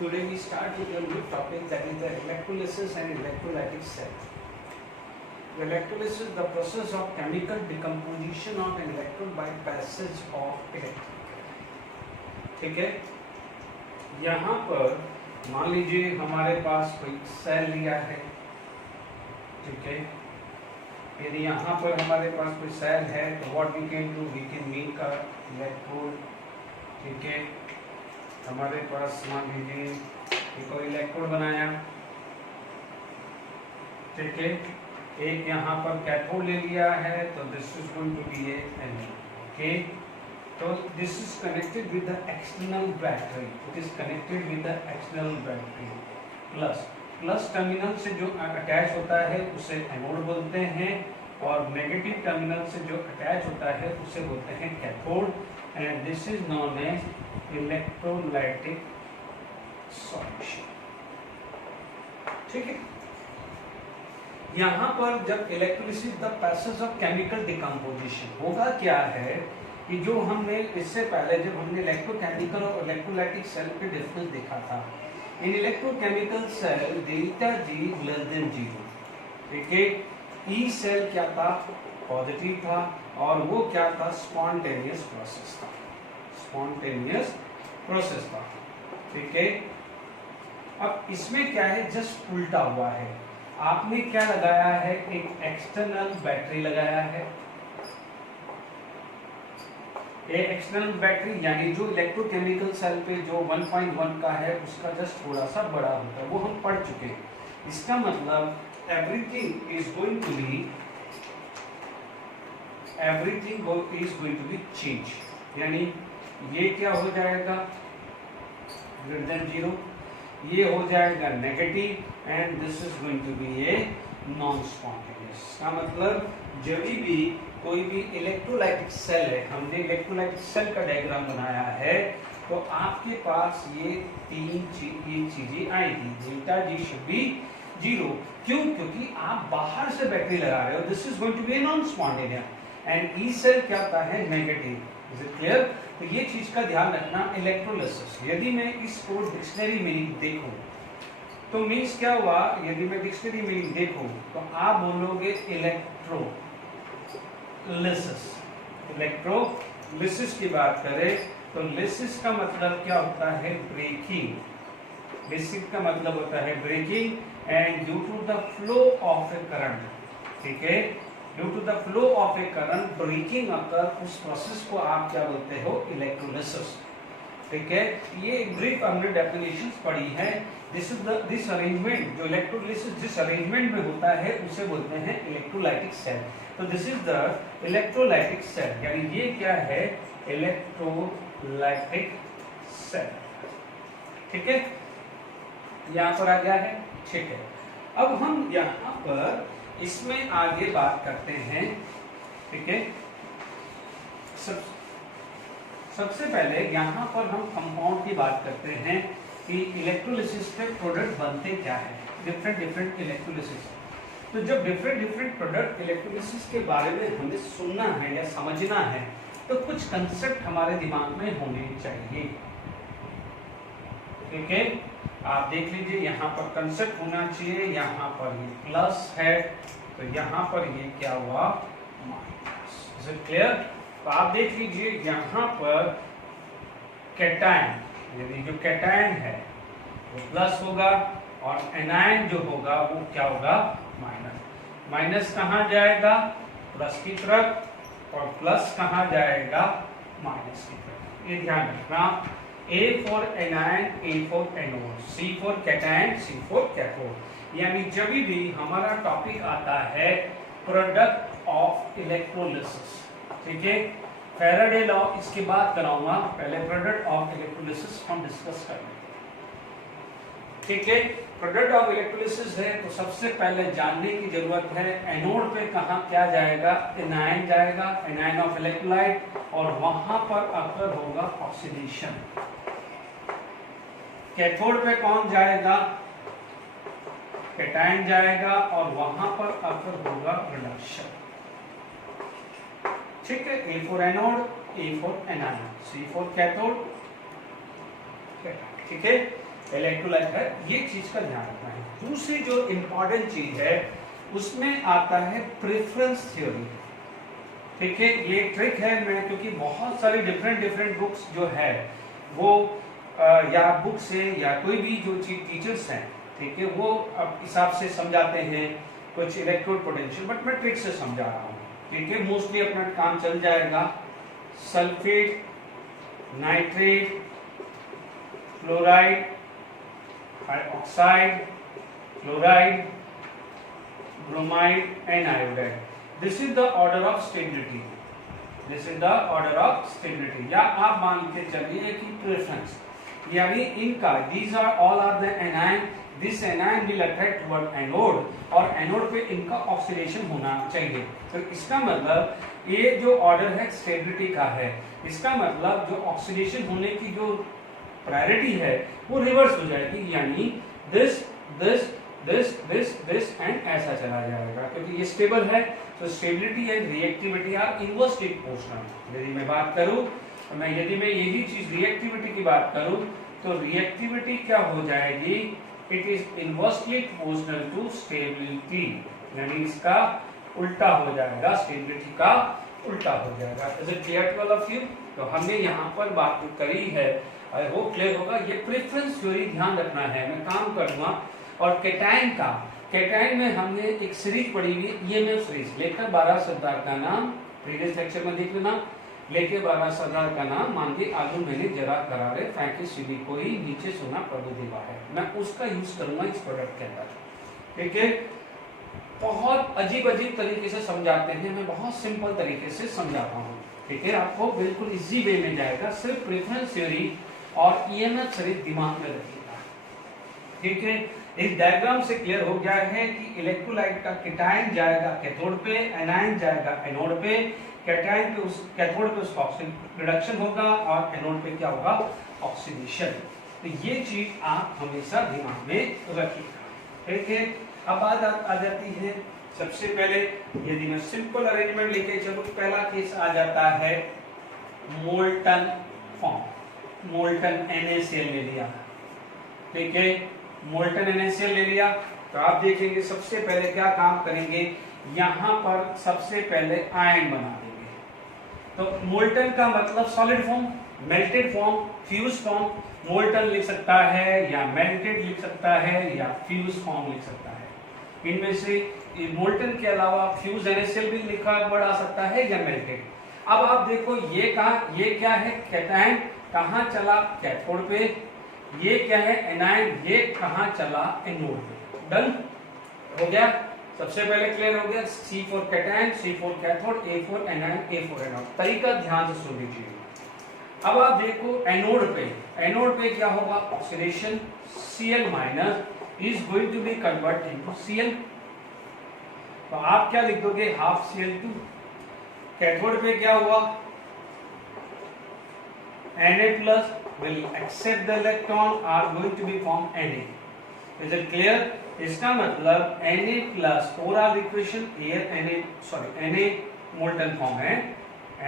Today we start with a new topic, that is the electrolysis and electrolytic cell. The electrolysis is the process of chemical decomposition of an electron by passage of electron. ठीक है, यहाँ पर मान लीजिए हमारे पास कोई cell लिया है, ठीक है। यदि यहाँ पर हमारे पास कोई सेल है तो what we can do, we can make a electrode, ठीक है। हमारे पास मान लीजिए एक और इलेक्ट्रोड बनाया, ठीक है। एक यहाँ पर कैथोड ले लिया है, तो this is going to be anode, okay. तो this is connected with the external battery, it is connected with the external battery. Plus terminal से जो अटैच होता है उसे एनोड बोलते हैं, और नेगेटिव टर्मिनल से जो अटैच होता है उसे बोलते हैं cathode, and this is known as electrolytic solution, ठीक है। यहाँ पर जब electrolysis the process of chemical decomposition होगा, क्या है कि जो हमने इससे पहले जब हमने इलेक्ट्रोकेमिकल और इलेक्ट्रोलाइटिक सेल पे डिफरेंस देखा था, in electrochemical cell delta G less than 0, ठीक है। ई सेल क्या था, पॉजिटिव था, और वो क्या था, स्पॉन्टेनियस प्रोसेस था, स्पॉन्टेनियस प्रोसेस था, ठीक है। अब इसमें क्या है, जस्ट उल्टा हुआ है। आपने क्या लगाया है, एक एक्सटर्नल बैटरी लगाया है। ये एक्सटर्नल बैटरी यानी जो इलेक्ट्रोकेमिकल सेल पे जो 1.1 का है उसका जस्ट थोड़ा सा बड़ा होता है, वो हम पढ़ चुके हैं। इसका मतलब everything is going to be change, यानी ये क्या हो जाएगा, ग्रेटर देन 0, ये हो जाएगा negative, and this is going to be a non spontaneous. का मतलब जब भी कोई भी इलेक्ट्रोलाइटिक सेल है, हमने इलेक्ट्रोलाइटिक सेल का डायग्राम बनाया है, तो आपके पास ये तीन चीजें आएगी। डेल्टा जी शुड बी 0, क्यों, क्योंकि आप बाहर से बैटरी लगा रहे हो, this is going to be non spontaneous, and E cell क्या होता है, नेगेटिव। Is it clear? तो ये चीज का ध्यान रखना। इलेक्ट्रोलिसिस, यदि मैं इसको डिक्शनरी मीनिंग देखूं तो मीन्स क्या हुआ, यदि मैं डिक्शनरी मीनिंग देखूं तो आप बोलोगे इलेक्ट्रोलिसिस की बात करें तो लिसिस का मतलब क्या होता है, ब्रेकिंग। लिसिस का मतलब होता है breaking, and due to the flow of a current, ठीक है, due to the flow of a current breaking occur, उस प्रोसेस को आप क्या बोलते हो, इलेक्ट्रोलिसिस, ठीक है। ये ब्रीफ हमने डेफिनेशंस पढ़ी है। दिस अरेंजमेंट, जो इलेक्ट्रोलिसिस जिस अरेंजमेंट में होता है उसे बोलते हैं इलेक्ट्रोलाइटिक सेल। तो this is the electrolytic cell, यानी ये क्या है, इलेक्ट्रोलाइटिक सेल, ठीक है। यहाँ पर आ गया है, ठीक है। अब हम यहाँ पर इसमें आगे बात करते हैं, ठीक है। सबसे पहले यहाँ पर हम कंपाउंड की बात करते हैं कि इलेक्ट्रोलिसिस के प्रोडक्ट बनते क्या है, डिफरेंट इलेक्ट्रोलिसिस। तो जब डिफरेंट प्रोडक्ट इलेक्ट्रोलिसिस के बारे में हमें सुनना है या समझना है, तो कुछ कंसेप्ट हमारे दिमाग में होने चाहिए, ठीक है। आप देख लीजिए, यहाँ पर कंसेप्ट होना चाहिए। यहाँ पर ये प्लस है, तो यहाँ पर ये क्या हुआ, माइनस। Is it clear? तो आप देख लीजिए, यहाँ पर कैटायन, यदि जो कैटायन है वो प्लस होगा, और एनायन जो होगा वो क्या होगा, माइनस। माइनस कहाँ जाएगा, प्लस की तरफ, और प्लस कहाँ जाएगा, माइनस की तरफ। ये ध्यान रखना। A for anion, A for anode, C for cation, C for cathode। यानी जब भी हमारा टॉपिक आता है प्रोडक्ट ऑफ इलेक्ट्रोलिसिस, ठीक है। फैराडे लॉ इसके बाद कराऊंगा, पहले प्रोडक्ट ऑफ इलेक्ट्रोलिसिस हम डिस्कस करेंगे, ठीक है। प्रोडक्ट ऑफ इलेक्ट्रोलिसिस है तो सबसे पहले जानने की जरूरत है, एनोड पे कहाँ क्या जाएगा, एनायन जाएगा, एनायन ऑफ इलेक्ट्रोलाइट, और वहां पर अकर होगा ऑक्सीडेशन। कैथोड पे कौन जाएगा, कैटायन जाएगा, और वहां पर अकर होगा रिडक्शन, ठीक है। A for anode, A for anion, C for cathode, ठीक है। इलेक्ट्रोलाइट है, ये चीज का ध्यान रखना है। दूसरी जो इंपॉर्टेंट चीज है उसमें आता है प्रेफरेंस थ्योरी। ठीक है, ये ट्रिक है, मैं क्योंकि बहुत सारी डिफरेंट बुक्स जो है वो या बुक से या कोई भी जो टीचर्स हैं, ठीक है, वो अब हिसाब से समझाते हैं कुछ इलेक्ट्रोड पोटेंशियल, बट मैं ट्रिक से समझा रहा हूँ। ठीक है, मोस्टली अपना काम चल जाएगा। Sulphate, nitrate, fluoride, oxide, chloride, bromide and iodide, this is the order of stability. This is the order of stability, या आप मान के चलिए कि प्रेफरेंस, यानी इनका these are all are the anion, this anion will attract toward anode, और anode पे इनका ऑक्सीडेशन होना चाहिए। तो इसका मतलब ये जो ऑर्डर है स्टेबिलिटी का है, इसका मतलब जो ऑक्सीडेशन होने की जो प्रायोरिटी है वो रिवर्स हो जाएगी, यानी this this this this this and ऐसा चला जाएगा, क्योंकि ये स्टेबल है। तो stability and reactivity are inversely proportional. यदि मैं बात करूं तो यदि मैं यही चीज रिएक्टिविटी की बात करूं तो रिएक्टिविटी क्या हो जाएगी, it is inversely proportional to stability, यानी इसका उल्टा हो जाएगा, स्टेबिलिटी का उल्टा हो जाएगा। Is it clear to all of you? तो हमने यहाँ पर बात करी है, आई होप क्लियर होगा। ये प्रेफरेंस थ्योरी ध्यान रखना है, मैं काम करूंगा। और कैटायन का, कैटायन में हमने एक सीरीज पढ़ी हुई ईएमएफ सीरीज, लेकर 12 सरदार का नाम, प्रीवियस लेक्चर में देख लेना, लेके 12 सरदार का नाम, मान के आलू मैंने जरा करारे फैंके सीबी कोई नीचे सुना प्रभु देवा है, मैं उसका यूज करूंगा इस प्रोडक्ट के अंदर। ठीक है, बहुत अजीब अजीब तरीके से समझाते हैं, मैं बहुत सिंपल तरीके से समझाता हूँ। ठीक है, आपको बिल्कुल इजी वे में जाएगा, सिर्फ प्रेफरेंस थ्योरी और ईएमएफ सीरीज दिमाग में रखिएगा। ठीक है, इस डायग्राम से क्लियर हो गया है कि इलेक्ट्रोलाइट का कैटायन जाएगा कैथोड पे, एनायन जाएगा एनोड पे, कैटायन पे उस कैथोड पे उसका रिडक्शन होगा और एनोड पे क्या होगा, ऑक्सीडेशन। तो ये चीज आप हमेशा दिमाग में रखिएगा। ठीक है, अब बात आ जाती है, सबसे पहले यदि मैं सिंपल अरेंजमेंट लेके चलूं, पहला केस आ जाता है मोल्टन फॉर्म। मोल्टन NaCl ले लिया, ठीक है, मोल्टन NaCl ले लिया, तो आप देखेंगे सबसे पहले क्या काम करेंगे, यहां पर सबसे पहले आयन बना देंगे। तो मोल्टन का मतलब solid form, melted form, fuse form. Molten लिख सकता है या मेल्टेड लिख सकता है या फ्यूज फॉर्म लिख सकता है। इनमें से मोल्टन के अलावा फ्यूज NaCl भी लिखा बढ़ा सकता है या मेल्टेड। अब आप देखो ये क्या है, कैटायन कहाँ चला, कैथोड पे, ये क्या है एनायन, ये कहाँ चला, एनोड पे। डन हो गया, सबसे पहले क्लियर हो गया। C for cation, C for cathode, A for anion, A for anode. तरीका ध्यान से सुन लीजिए। अब आप देखो एनोड पे क्या होगा, oxidation, Cl minus is going to be convert into Cl, तो आप क्या लिख दोगे, हाफ Cl2। कैथोड पे क्या हुआ, Na plus will accept the electron are going to be form Na. Is it clear? इसका मतलब Na plus overall equation Na molten form है,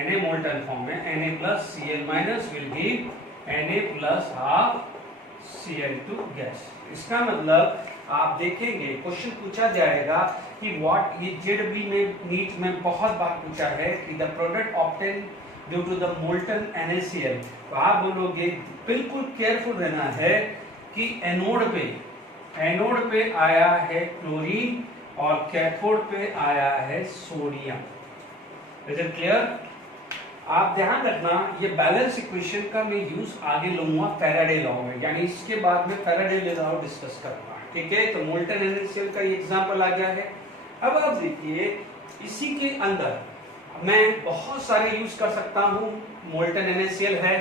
Na मोल्टन फॉर्म है, Na plus Cl minus will give Na plus half Cl2 gas. इसका मतलब आप देखेंगे question पूछा जाएगा कि व्हाट, ये जेडबी में नीट में बहुत बार पूछा है कि the product obtain due to the molten NaCl, तो आप बोलोगे बिल्कुल केयरफुल रहना है कि एनोड पे आया है क्लोरीन और कैथोड पे आया है सोडियम। Is it clear? आप ध्यान रखना, ये बैलेंस इक्वेशन का मैं यूज आगे लूंगा फैराडे लॉ में, यानी इसके बाद में फैराडे लॉ डिस्कस करूंगा। ठीक है, तो मोल्टन NaCl का ये एग्जांपल आ गया है। अब आप देखिए इसी के अंदर मैं बहुत सारे यूज कर सकता हूं, मोल्टन NaCl है।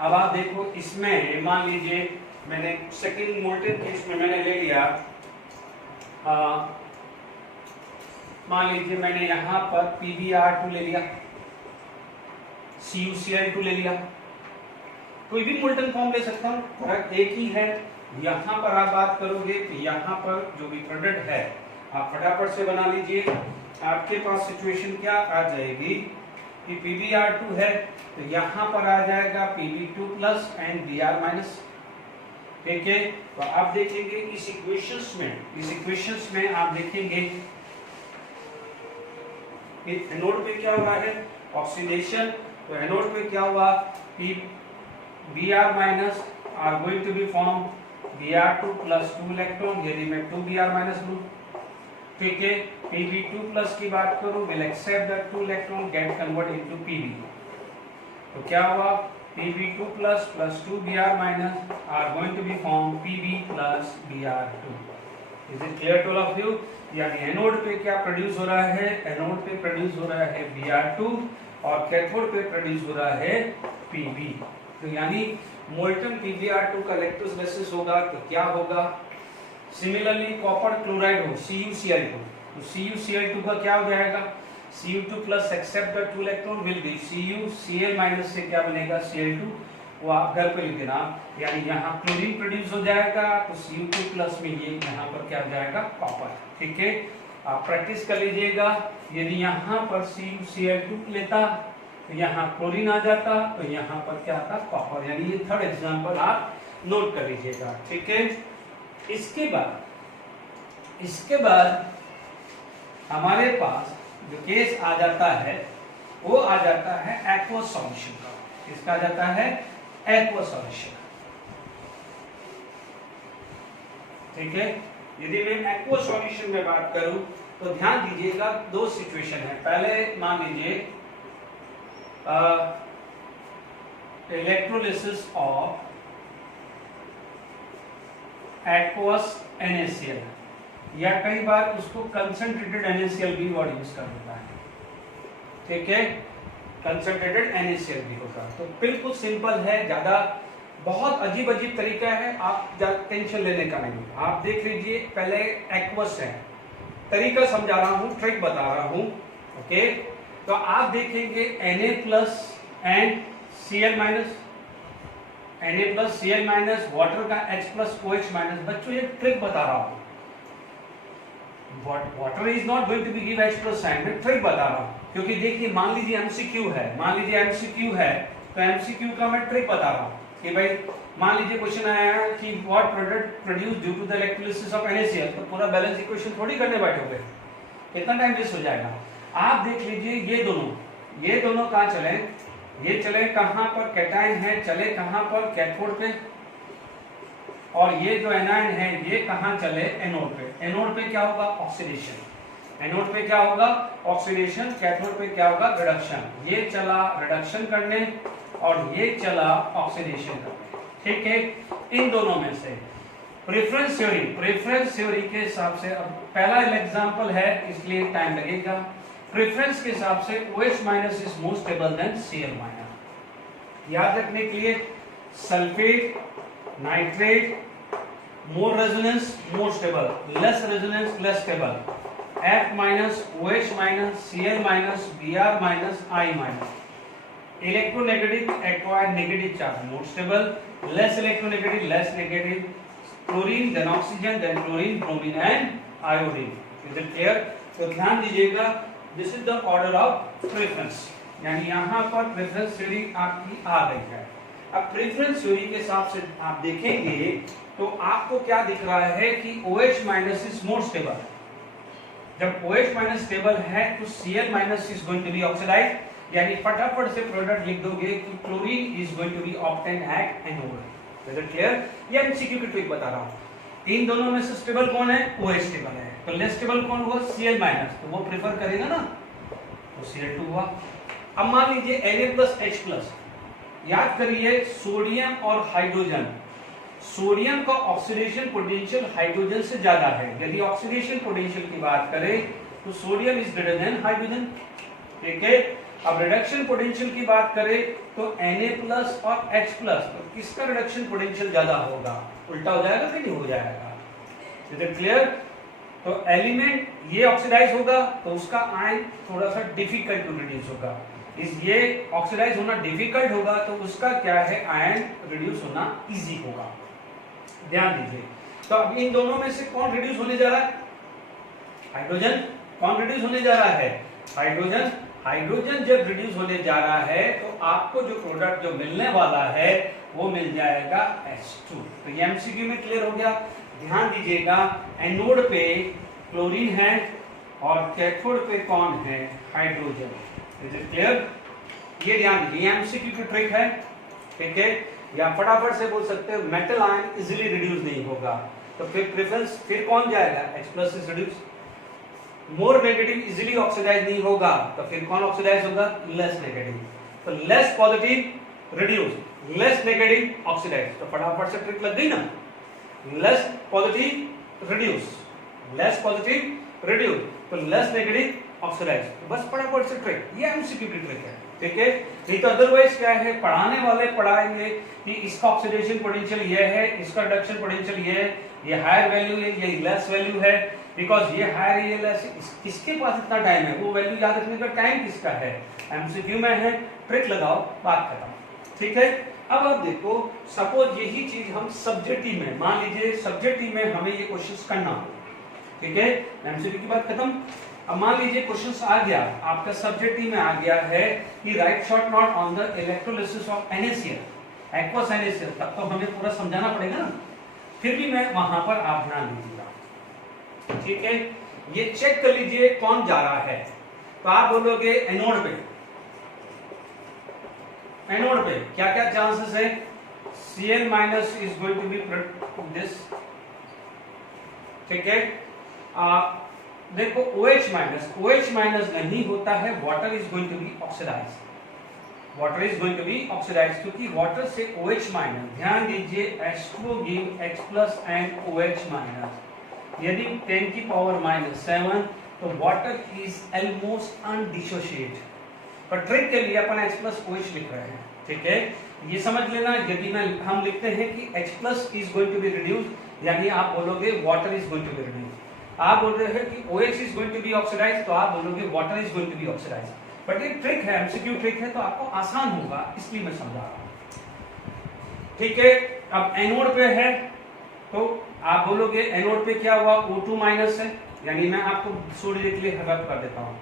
अब आप देखो इसमें मान लीजिए मैंने सेकंड मोल्टन केस में मैंने ले लिया, मान लीजिए मैंने यहां पर PbR2 ले लिया, CuCl2 ले लिया, कोई भी मोल्टन फॉर्म ले सकता हूं, फर्क एक ही है। यहां पर आप बात करोगे तो यहां पर जो भी प्रोडक्ट है आप फटाफट से बना लीजिए। आपके पास सिचुएशन क्या आ जाएगी कि PbR2 है तो यहां पर आ जाएगा Pb2 plus and Br minus. ठीक है। तो आप देखेंगे इस इक्वेशंस में आप देखेंगे एनोड पे क्या हो रहा है, ऑक्सीडेशन। तो एनोड पे क्या हुआ, Br minus are going to be form Br2 plus 2 electron, यदि मैं 2 Br माइनस लूं, ठीक है। Pb2 प्लस की बात करूं, will accept that 2 electron get convert into Pb। तो क्या हुआ, Pb2 plus 2 Br minus are going to be form Pb plus Br2। Is it clear to all of you? यानी एनोड पे क्या प्रोड्यूस हो रहा है, एनोड पे प्रोड्यूस हो रहा है Br2 और कैथोड पे प्रोड्यूस हो रहा है Pb। तो यानी मोल्टन PbR2 का इलेक्ट्रोलिसिस होगा तो क्या होगा, सिमिलरली कॉपर क्लोराइड हो CuCl2, तो CuCl2 का क्या हो जाएगा, Cu2 plus accept the 2 electron will be CuCl minus से क्या बनेगा Cl2, वो आप घर पे लिख देना। यानी यहाँ क्लोरीन प्रोड्यूस हो जाएगा तो Cu2 प्लस में ये यहाँ पर क्या हो जाएगा, कॉपर। ठीक है, आप प्रैक्टिस कर लीजिएगा। यदि यहाँ पर CuCl2 लेता तो यहाँ क्लोरीन आ जाता, तो यहाँ पर क्या आता, कॉपर। यानी ये थर्ड एग्जांपल आप नोट कर लीजिएगा। ठीक है, इसके बाद हमारे पास जो केस आ जाता है वो आ जाता है एक्वस सॉल्यूशन का। किसका आ जाता है, एक्वस सॉल्यूशन। ठीक है, यदि मैं एक्वस सॉल्यूशन में बात करूं तो ध्यान दीजिएगा, दो सिचुएशन है। पहले मान लीजिए इलेक्ट्रोलिसिस ऑफ एक्वस NaCl, या कई बार उसको कंसंट्रेटेड NaCl भी वर्ड यूज कर देता है। ठीक है, कंसंट्रेटेड NaCl भी होगा। तो बिल्कुल सिंपल है, ज्यादा बहुत अजीब अजीब तरीका है, आप टेंशन लेने का नहीं। आप देख लीजिए, पहले एक्वस है, तरीका समझा रहा हूं, ट्रिक बता रहा हूं। ओके, तो आप देखेंगे Na plus and Cl minus, Na plus Cl minus, water का H प्लस OH माइनस। बच्चों ये ट्रिक बता रहा हूं, water is not going to be give H plus sign, मैं ट्रिक बता रहा हूं। क्योंकि देखिए, मान लीजिए MCQ है, तो MCQ का मैं ट्रिक बता रहा हूं कि भाई मान लीजिए क्वेश्चन आया है कि what product produce due to the electrolysis of NaCl, तो पूरा बैलेंस इक्वेशन थोड़ी करने बैठोगे, कितना टाइम वेस्ट हो जाएगा। आप देख लीजिए, ये दोनों कहां चले, ये चले कहां पर, कैटायन है, चले कहां पर, कैथोड पे, और ये जो एनायन है ये कहां चले, एनोड पे। एनोड पे क्या होगा, ऑक्सीडेशन। एनोड पे क्या होगा, ऑक्सीडेशन। कैथोड पे क्या होगा, रिडक्शन। ये चला रिडक्शन करने और ये चला ऑक्सीडेशन करने। ठीक है, इन दोनों में से प्रेफरेंस थ्योरी के हिसाब से, अब पहला एग्जांपल है इसलिए टाइम लगेगा। प्रेफरेंस के हिसाब से OH minus is more stable than Cl minus. याद रखने के लिए, sulphate, nitrate, more resonance more stable, less resonance less stable. F minus, OH minus, Cl minus, Br minus, I minus. Electronegative acquire negative charge, more stable, less electronegative less negative, chlorine then oxygen then chlorine, bromine and iodine. Is it clear? तो ध्यान दीजिएगा, this is the order of preference. यानी यहां पर preference theory आपकी आ गई है। अब प्रेफरेंस थ्योरी के हिसाब से आप देखेंगे तो आपको क्या दिख रहा है कि OH minus is more stable. जब OH माइनस स्टेबल है तो Cl minus is going to be oxidised, यानी फटाफट से प्रोडक्ट लिख दोगे कि chlorine is going to be obtain at anode. Is it clear? ये MCQ की ट्रिक बता रहा हूं। इन दोनों में से स्टेबल कौन है, OH स्टेबल है। तो लेस स्टेबल कौन हुआ, Cl माइनस, तो वो प्रेफर करेगा ना, तो Cl2 हुआ। अब मान लीजिए Na प्लस H प्लस, याद करिए सोडियम और हाइड्रोजन, सोडियम का ऑक्सीडेशन पोटेंशियल हाइड्रोजन से ज्यादा है। यदि ऑक्सीडेशन पोटेंशियल की बात करें तो sodium is greater than hydrogen. ठीक है, अब रिडक्शन पोटेंशियल की बात करें तो Na प्लस और H प्लस, तो किसका रिडक्शन पोटेंशियल ज्यादा होगा, उल्टा हो जाएगा कि नहीं हो जाएगा। Is it clear? तो एलिमेंट ये ऑक्सीडाइज होगा तो उसका आयन थोड़ा सा डिफिकल्ट टू रिड्यूस होगा। ये ऑक्सीडाइज होना डिफिकल्ट होगा तो उसका क्या है, आयन रिड्यूस होना इजी होगा। ध्यान दीजिए, तो अब इन दोनों में से कौन रिड्यूस होने जा रहा है, हाइड्रोजन। कौन रिड्यूस होने जा रहा है, हाइड्रोजन। हाइड्रोजन जब रिड्यूस होने जा रहा है तो आपको जो प्रोडक्ट जो मिलने वाला है वो मिल जाएगा H2। तो ये एमसीक्यू में क्लियर हो गया। ध्यान दीजिएगा, एनोड पे क्लोरीन है और कैथोड पे कौन है, हाइड्रोजन। Is it clear? ये ध्यान दीजिए, एमसीक्यू की ट्रिक है, ठीक है। या फटाफट से बोल सकते हो मेटल आयन इजीली रिड्यूस नहीं होगा, तो फिर प्रेफरेंस फिर कौन जाएगा, H+ is reduce. More negative easily oxidise नहीं होगा, तो फिर कौन ऑक्सीडाइज होगा, लेस नेगेटिव। तो less positive reduce, less negative oxidise. तो फटाफट से ट्रिक लग गई ना, less positive reduce, less positive reduce, तो लेस नेगेटिव ऑक्सीडाइज। तो बस फटाफट से ट्रिक, ये एमसीक्यू की ट्रिक है, ठीक है। नहीं तो अदरवाइज क्या है, पढ़ाने वाले पढ़ाएंगे कि इसका ऑक्सीडेशन पोटेंशियल ये है, इसका रिडक्शन पोटेंशियल ये है, ये हायर वैल्यू है, ये लेस वैल्यू है, बिकॉज ये हायर ये लेस। किसके पास इतना टाइम है, वो वैल्यू याद रखने का टाइम किसका है, एमसीक्यू में है, ट्रिक लगाओ, बात खत्म, ठीक है। अब आप देखो, सपोज यही चीज हम सब्जेक्टिव में, मान लीजिए सब्जेक्टिव में हमें ये क्वेश्चन करना हो, ठीक है, एमसीक्यू की बात खत्म। अब मान लीजिए क्वेश्चन आ गया आपका सब्जेक्टिव में, आ गया है कि right short note on the electrolysis of NaCl, aqueous NaCl, तब तो हमें पूरा समझाना पड़ेगा ना, फिर भी मैं वहां पर आप ध्यान दीजिएगा, ठीक है। ये चेक कर लीजिए कौन जा रहा है, तो आप बोलोगे एनोड पे, एनोड पे क्या क्या चांसेस है, Cl- is going to be this, ठीक है। देखो OH- नहीं होता है, water is going to be oxidise, water is going to be oxidise, क्योंकि वाटर से OH-, ध्यान दीजिए H2O give H+ and OH-, यदि 10 की पावर -7, तो वाटर इज ऑलमोस्ट अनडिसोशिएट। पर ट्रिक के लिए अपन H+ OH लिख रहे हैं, ठीक है। ये समझ लेना, यदि हम लिखते हैं कि H+ is going to be reduce, यानी आप बोलोगे water is going to be reduce. आप बोल रहे हैं कि OH is going to be oxidise, तो आप बोलोगे water is going to be oxidise. But ये ट्रिक है, एमसीक्यू ट्रिक है, तो आपको आसान होगा, इसलिए मैं समझा रहा हूं, ठीक है। अब एनोड पे है, तो आप बोलोगे एनोड पे क्या हुआ, O2- है, यानी मैं आपको थोड़ी देर के लिए हेल्प कर देता हूं।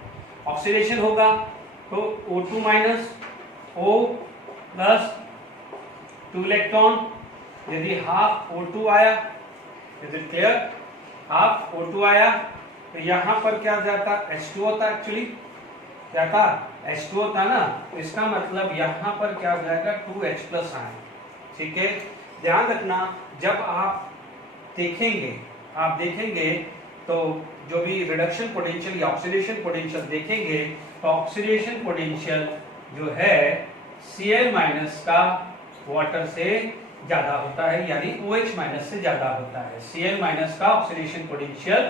ऑक्सीडेशन होगा तो O2- O+ 2 इलेक्ट्रॉन, यदि हाफ O2 आया, is it clear, half O2 आया, तो यहां पर क्या जाता, H2 होता, एक्चुअली क्या था, H2 होता ना, तो इसका मतलब यहां पर क्या हो जाएगा, 2H+ आए, ठीक है। ध्यान रखना, जब आप देखेंगे तो जो भी रिडक्शन पोटेंशियल या ऑक्सीडेशन पोटेंशियल देखेंगे, तो ऑक्सीडेशन पोटेंशियल जो है Cl- का वाटर से ज्यादा होता है, यानी OH- से ज्यादा होता है। Cl- का ऑक्सीडेशन पोटेंशियल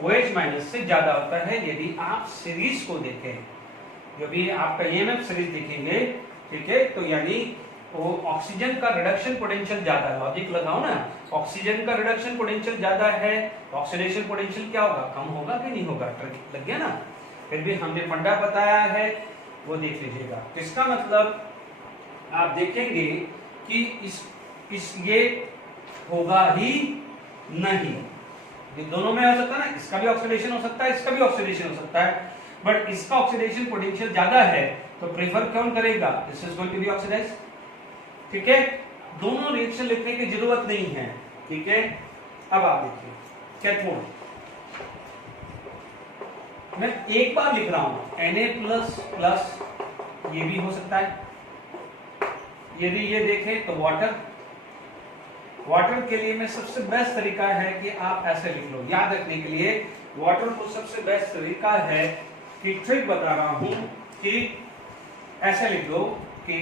OH- से ज्यादा होता है। यदि आप सीरीज को देखें, जो भी आपका EMF सीरीज देखेंगे, ठीक है, तो यानी वो ऑक्सीजन का रिडक्शन पोटेंशियल ज्यादा है, लॉजिक लगाओ ना, ऑक्सीजन का रिडक्शन पोटेंशियल ज्यादा है, ऑक्सीडेशन पोटेंशियल क्या होगा, कम होगा कि नहीं होगा, लग गया ना। फिर भी हमने फंडा बताया है, वो देख लीजिएगा। तो इसका मतलब आप देखेंगे कि इस ये होगा ही नहीं, ये दोनों में हो सकता है ना, इसका भी ऑक्सीडेशन हो सकता है, इसका भी ऑक्सीडेशन हो सकता है, बट इसका ऑक्सीडेशन पोटेंशियल ज्यादा है, तो प्रेफर कौन करेगा, this is going to be oxidise, ठीक है। दोनों रिएक्शन लिखने की जरूरत नहीं है, ठीक है। अब आप देखिए कैथोड, मैं एक बार लिख रहा हूं Na++, ये भी हो सकता है। यदि ये देखें तो वाटर के लिए मैं सबसे बेस्ट तरीका है कि आप ऐसे लिख लो, याद रखने के लिए वाटर को सबसे बेस्ट तरीका है कि ट्रिक बता रहा हूं कि ऐसे लिख लो कि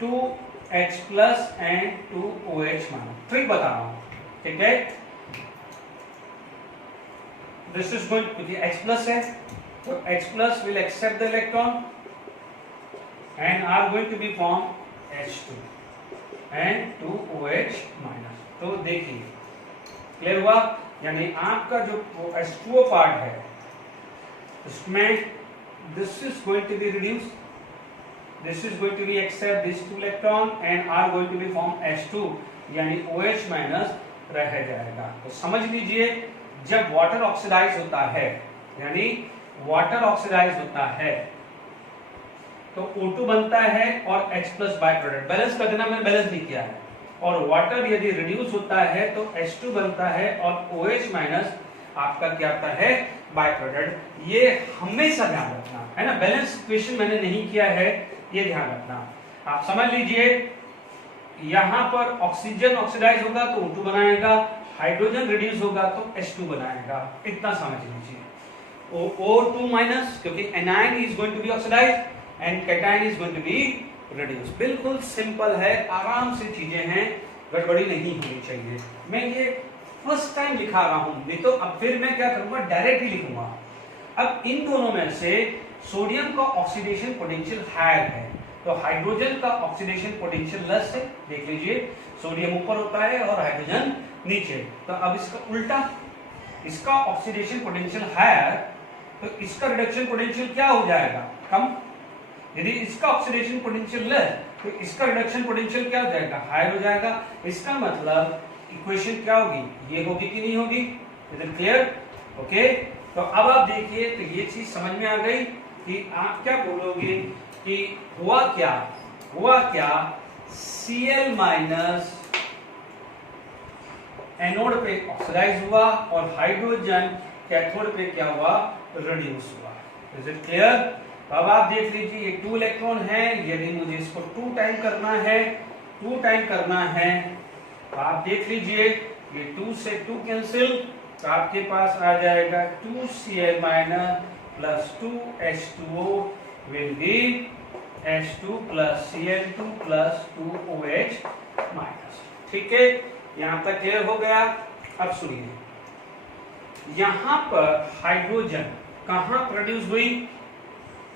2H+ एंड 2OH-, ट्रिक बता रहा हूं, ठीक है। This is going to be H+ है, तो H+ will accept the electron and are going to be form H2 and 2OH-। तो देखिए क्लियर हुआ, यानी आपका जो H2O पार्ट है उसमें this is going to be reduced, this is going to be accept this 2 electron and are going to be form H2, यानी OH- रह जाएगा। तो समझ लीजिए, जब वाटर ऑक्सीडाइज होता है, यानी वाटर ऑक्सीडाइज होता है, तो O2 बनता है और H plus by product, balance कर देना, मैंने बैलेंस नहीं किया है। और वाटर यदि रिड्यूस होता है तो H2 बनता है और OH माइनस आपका क्या आता है, बाय प्रोडक्ट। ये हमेशा ध्यान रखना है ना, बैलेंस इक्वेशन मैंने नहीं किया है, ये ध्यान रखना। आप समझ लीजिए, यहां पर ऑक्सीजन ऑक्सीडाइज होगा तो O2 बनाएगा, हाइड्रोजन रिड्यूस होगा तो H2 बनाएगा, इतना समझ लीजिए। O2 माइनस, क्योंकि anion is going to be oxidise and cation is going to be reduce. बिल्कुल सिंपल है, आराम से चीजें हैं, गड़बड़ी नहीं होनी चाहिए। मैं ये फर्स्ट टाइम लिखा रहा हूं, नहीं तो अब फिर मैं क्या करूंगा, डायरेक्ट ही लिखूंगा। अब इन दोनों में से सोडियम का ऑक्सीडेशन पोटेंशियल हायर है, तो हाइड्रोजन का ऑक्सीडेशन पोटेंशियल लेस है। देख लीजिए, सोडियम ऊपर होता है और हाइड्रोजन नीचे। तो अब इसका उल्टा, इसका ऑक्सीडेशन पोटेंशियल हायर, तो इसका रिडक्शन पोटेंशियल क्या हो जाएगा, कम। यदि इसका ऑक्सीडेशन पोटेंशियल लेस, तो इसका रिडक्शन पोटेंशियल क्या हो जाएगा, हायर हो जाएगा। इसका मतलब इक्वेशन क्या होगी, ये होगी कि नहीं होगी। Is it clear? ओके, तो अब आप देखिए, तो ये चीज समझ में आ गई कि आप क्या बोलोगे कि हुआ क्या, Cl माइनस एनोड पे ऑक्सीडाइज हुआ और हाइड्रोजन कैथोड पे क्या हुआ, रिड्यूस हुआ। Is it clear? अब आप देख लीजिए, ये 2 इलेक्ट्रॉन है, यदि मुझे इसको 2 टाइम करना है, तो आप देख लीजिए, ये 2 से 2 कैंसिल, तो आपके पास आ जाएगा 2Cl minus plus 2H2O will be H2 plus Cl2 plus 2OH minus. ठीक है, यहां तक क्लियर हो गया। अब सुनिए, यहां पर हाइड्रोजन कहां प्रोड्यूस हुई,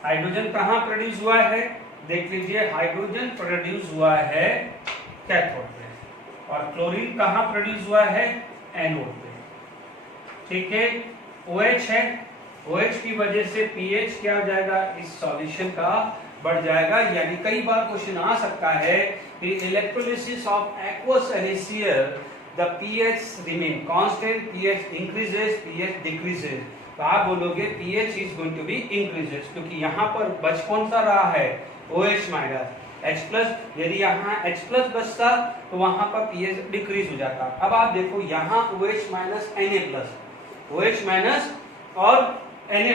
हाइड्रोजन कहां प्रोड्यूस हुआ है, देख लीजिए, हाइड्रोजन प्रोड्यूस हुआ है कैथोड पे, और क्लोरीन कहां प्रोड्यूस हुआ है, एनोड पे। ठीक है, OH है, OH की वजह से pH क्या हो जाएगा, इस सॉल्यूशन का बढ़ जाएगा। यानी कई बार क्वेश्चन आ सकता है कि electrolysis of aqueous NaCl the pH remain constant, pH increases, pH decreases. तो आप बोलोगे pH is going to be increases, क्योंकि यहाँ पर बच कौन सा रहा है, OH माइनस H प्लस। यदि यहाँ H प्लस बचता तो वहां पर pH डिक्रीज हो जाता। अब आप देखो, यहाँ OH minus Na plus, OH minus और Na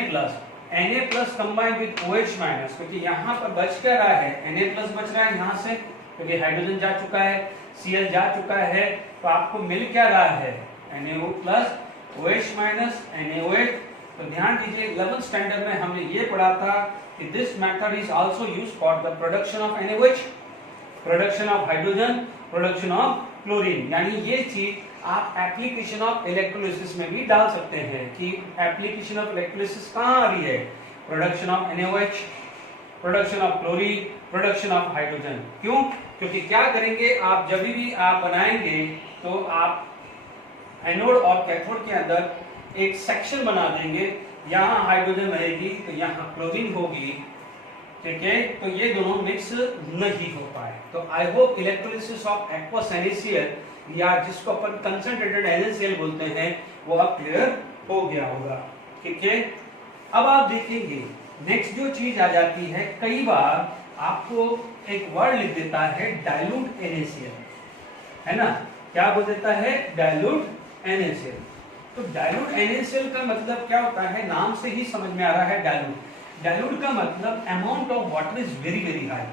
plus combined with OH minus, क्योंकि यहाँ पर बच क्या रहा है, Na प्लस बच रहा है यहाँ से, क्योंकि हाइड्रोजन जा चुका है, Cl जा चुका है, तो आपको मिल क्या रहा है, NaO plus OH minus NaOH। तो ध्यान दीजिए, 11th स्टैंडर्ड में हमने ये पढ़ा था कि this method is also used for the production of NaOH, production of hydrogen, production of chlorine. यानी ये चीज आप एप्लीकेशन ऑफ इलेक्ट्रोलिसिस में भी डाल सकते हैं कि एप्लीकेशन ऑफ इलेक्ट्रोलिसिस कहां आ रही है, production of NaOH, production of chlorine, production of hydrogen. क्यों? क्योंकि क्या करेंगे आप, जब भी आप बनाएंगे तो आप एनोड और कैथोड के अंदर एक सेक्शन बना देंगे, यहाँ हाइड्रोजन रहेगी तो यहाँ क्लोरीन होगी। ठीक है, तो ये दोनों मिक्स नहीं हो पाए। तो I hope electrolysis of aqueous NaCl, या जिसको अपन कंसंट्रेटेड NaCl बोलते हैं, वो अब क्लियर हो गया होगा। ठीक है, अब आप देखेंगे नेक्स्ट जो चीज आ जाती है, कई बार आपको एक वर्ड लिख देता है डाइल्यूट NaCl, है ना, क्या बोल देता है, डाइल्यूट NaCl। तो डाइल्यूट NaCl का मतलब क्या होता है, नाम से ही समझ में आ रहा है डाइल्यूट। डाइल्यूट का मतलब amount of water is very very high.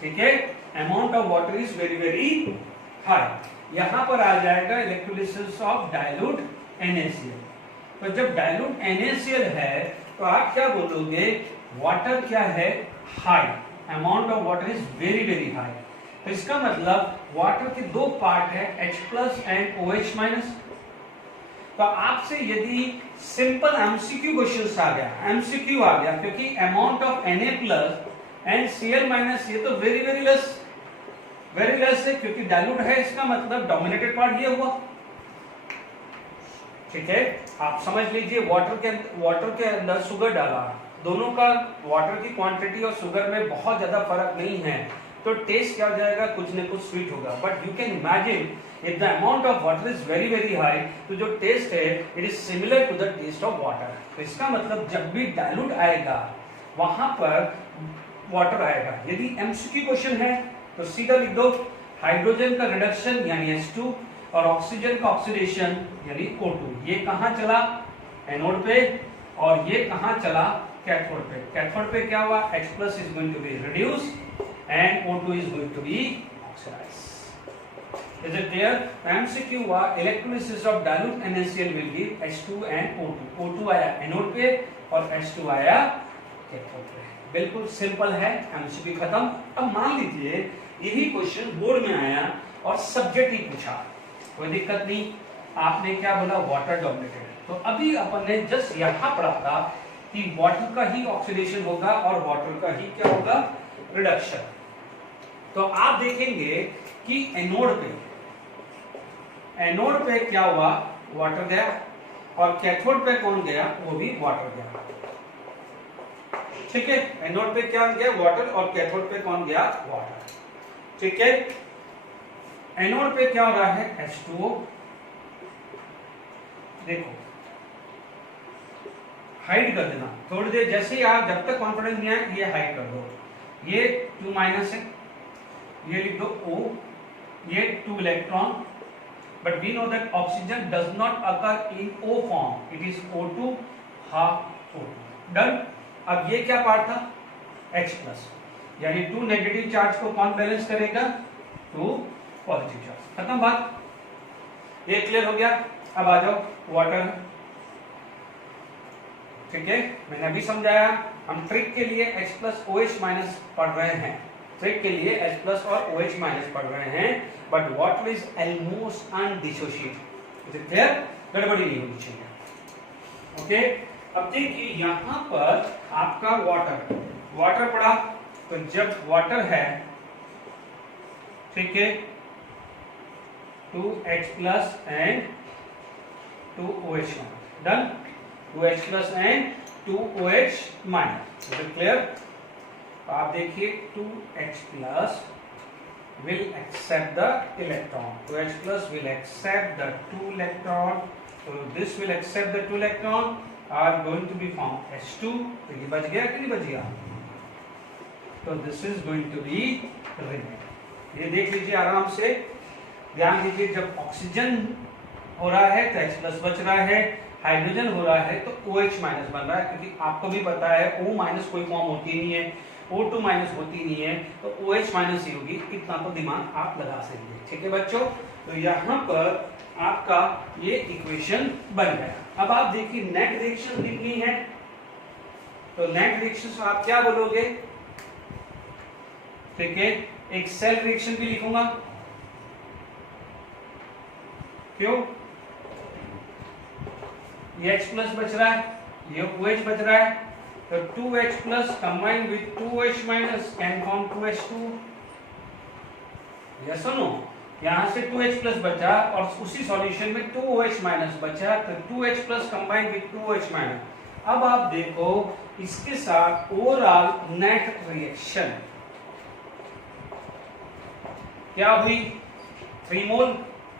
ठीक है, amount of water is very very high. यहां पर आ जाएगा इलेक्ट्रोलिसिस ऑफ डाइल्यूट NaCl। तो जब डाइल्यूट NaCl है तो आप क्या बोलोगे, वाटर क्या है, high, amount of water is very very high. तो इसका मतलब वाटर के 2 पार्ट है, H plus and OH minus. तो आपसे यदि सिंपल एमसीक्यू क्वेश्चन आ गया, क्योंकि amount of Na plus and Cl minus, ये तो वेरी वेरी लेस है, क्योंकि डाइल्यूट है, इसका मतलब डोमिनेटेड पार्ट ये हुआ। ठीक है, आप समझ लीजिए, वाटर के अंदर शुगर डाला, दोनों का वाटर की क्वांटिटी और शुगर में बहुत ज्यादा फर्क नहीं है, तो टेस्ट क्या हो जाएगा, कुछ न कुछ स्वीट होगा। But you can imagine if the amount of water is very very high, तो जो टेस्ट है it is similar to the taste of water. तो इसका मतलब जब भी डाइल्यूट आएगा, वहां पर वाटर आएगा। यदि एमसीक्यू क्वेश्चन है तो सीधा लिख दो हाइड्रोजन का रिडक्शन यानी H2 और ऑक्सीजन का ऑक्सीडेशन यानी O2। ये कहां चला? एनोड पे, और ये कहां चला? कैथोड पे। कैथोड पे क्या हुआ? H+ is going to be reduced and O2 is going to be oxidized. Is it clear? MCQ हुआ electrolysis of dilute NaCl will give H2 and O2. O2 आया एनोड पे और H2 आया cathode पे। बिल्कुल सिंपल है, MCQ खत्म। अब मान लीजिए यही क्वेश्चन बोर्ड में आया और सब्जेक्ट ही पूछा, कोई दिक्कत नहीं। आपने क्या बोला? Water dominated. तो अभी अपन ने जस्ट यहां पढ़ा था कि वाटर का ही ऑक्सीडेशन होगा और वाटर का ही क्या होगा? रिडक्शन। तो आप देखेंगे कि एनोड पे क्या हुआ? वाटर गया, और कैथोड पे कौन गया? वो भी वाटर गया। ठीक है, एनोड पे क्या गया? वाटर, और कैथोड पे कौन गया? वाटर। ठीक है, एनोड पे क्या हो रहा है? H2O। देखो हाइड कर देना थोड़ी देर, जैसे ही आप जब तक कॉन्फिडेंस नहीं आए ये हाइड कर दो। ये 2- है, ये लिख दो O, ये 2 इलेक्ट्रॉन, but we know that oxygen does not occur in O form, it is O2 half O2। Done. अब ये क्या पार्ट था? H+, यानी 2 नेगेटिव चार्ज को कौन बैलेंस करेगा? 2 पॉजिटिव चार्ज। खत्म बात, ये क्लियर हो गया। अब आ जाओ वाटर। ठीक है, मैंने अभी समझाया। हम ट्रिक के लिए H+ OH- पढ़ रहे हैं, ट्रिक के लिए H+ और OH- पढ़ रहे हैं, but water is almost undissociated. Is it clear? गड़बड़ी नहीं होनी चाहिए। ओके, अब देखिए यहां पर आपका वाटर पड़ा, तो जब वाटर है, ठीक है, 2H+ and 2OH-। Done. 2H+ and 2OH-। Is it clear? आप देखिए 2H+ will accept the electron, 2H+ will accept the 2 electron, so this will accept the 2 electron are going to be formed H2। तो ये बच गया कि नहीं बच गया? तो this is going to be remain। ये देख लीजिए आराम से, ध्यान दीजिए। जब ऑक्सीजन हो रहा है तो H+ बच रहा है, हाइड्रोजन हो रहा है तो OH- बन रहा है, क्योंकि आपको भी पता है O- कोई फॉर्म होती नहीं है, O2- होती नहीं है, तो OH- ही होगी। इतना तो दिमाग आप लगा सकते हैं। ठीक है बच्चों, तो यहाँ पर आपका ये इक्वेशन बन गया। अब आप देखिए नेट रिएक्शन लिखनी है, तो नेट रिएक्शन आप क्या बोलोगे? ठीक है, एक सेल रिएक्शन भी लिखूंगा। क्यों? ये H+ बच रहा है, ये OH बच रहा है, तो 2H+ combined with 2OH- can form 2H2। Yes और नो? यहां से 2H+ बचा और उसी सॉल्यूशन में 2OH- बचा, तो 2H+ combined with 2OH-। अब आप देखो इसके साथ ओवरऑल नेट रिएक्शन क्या हुई? 3 mole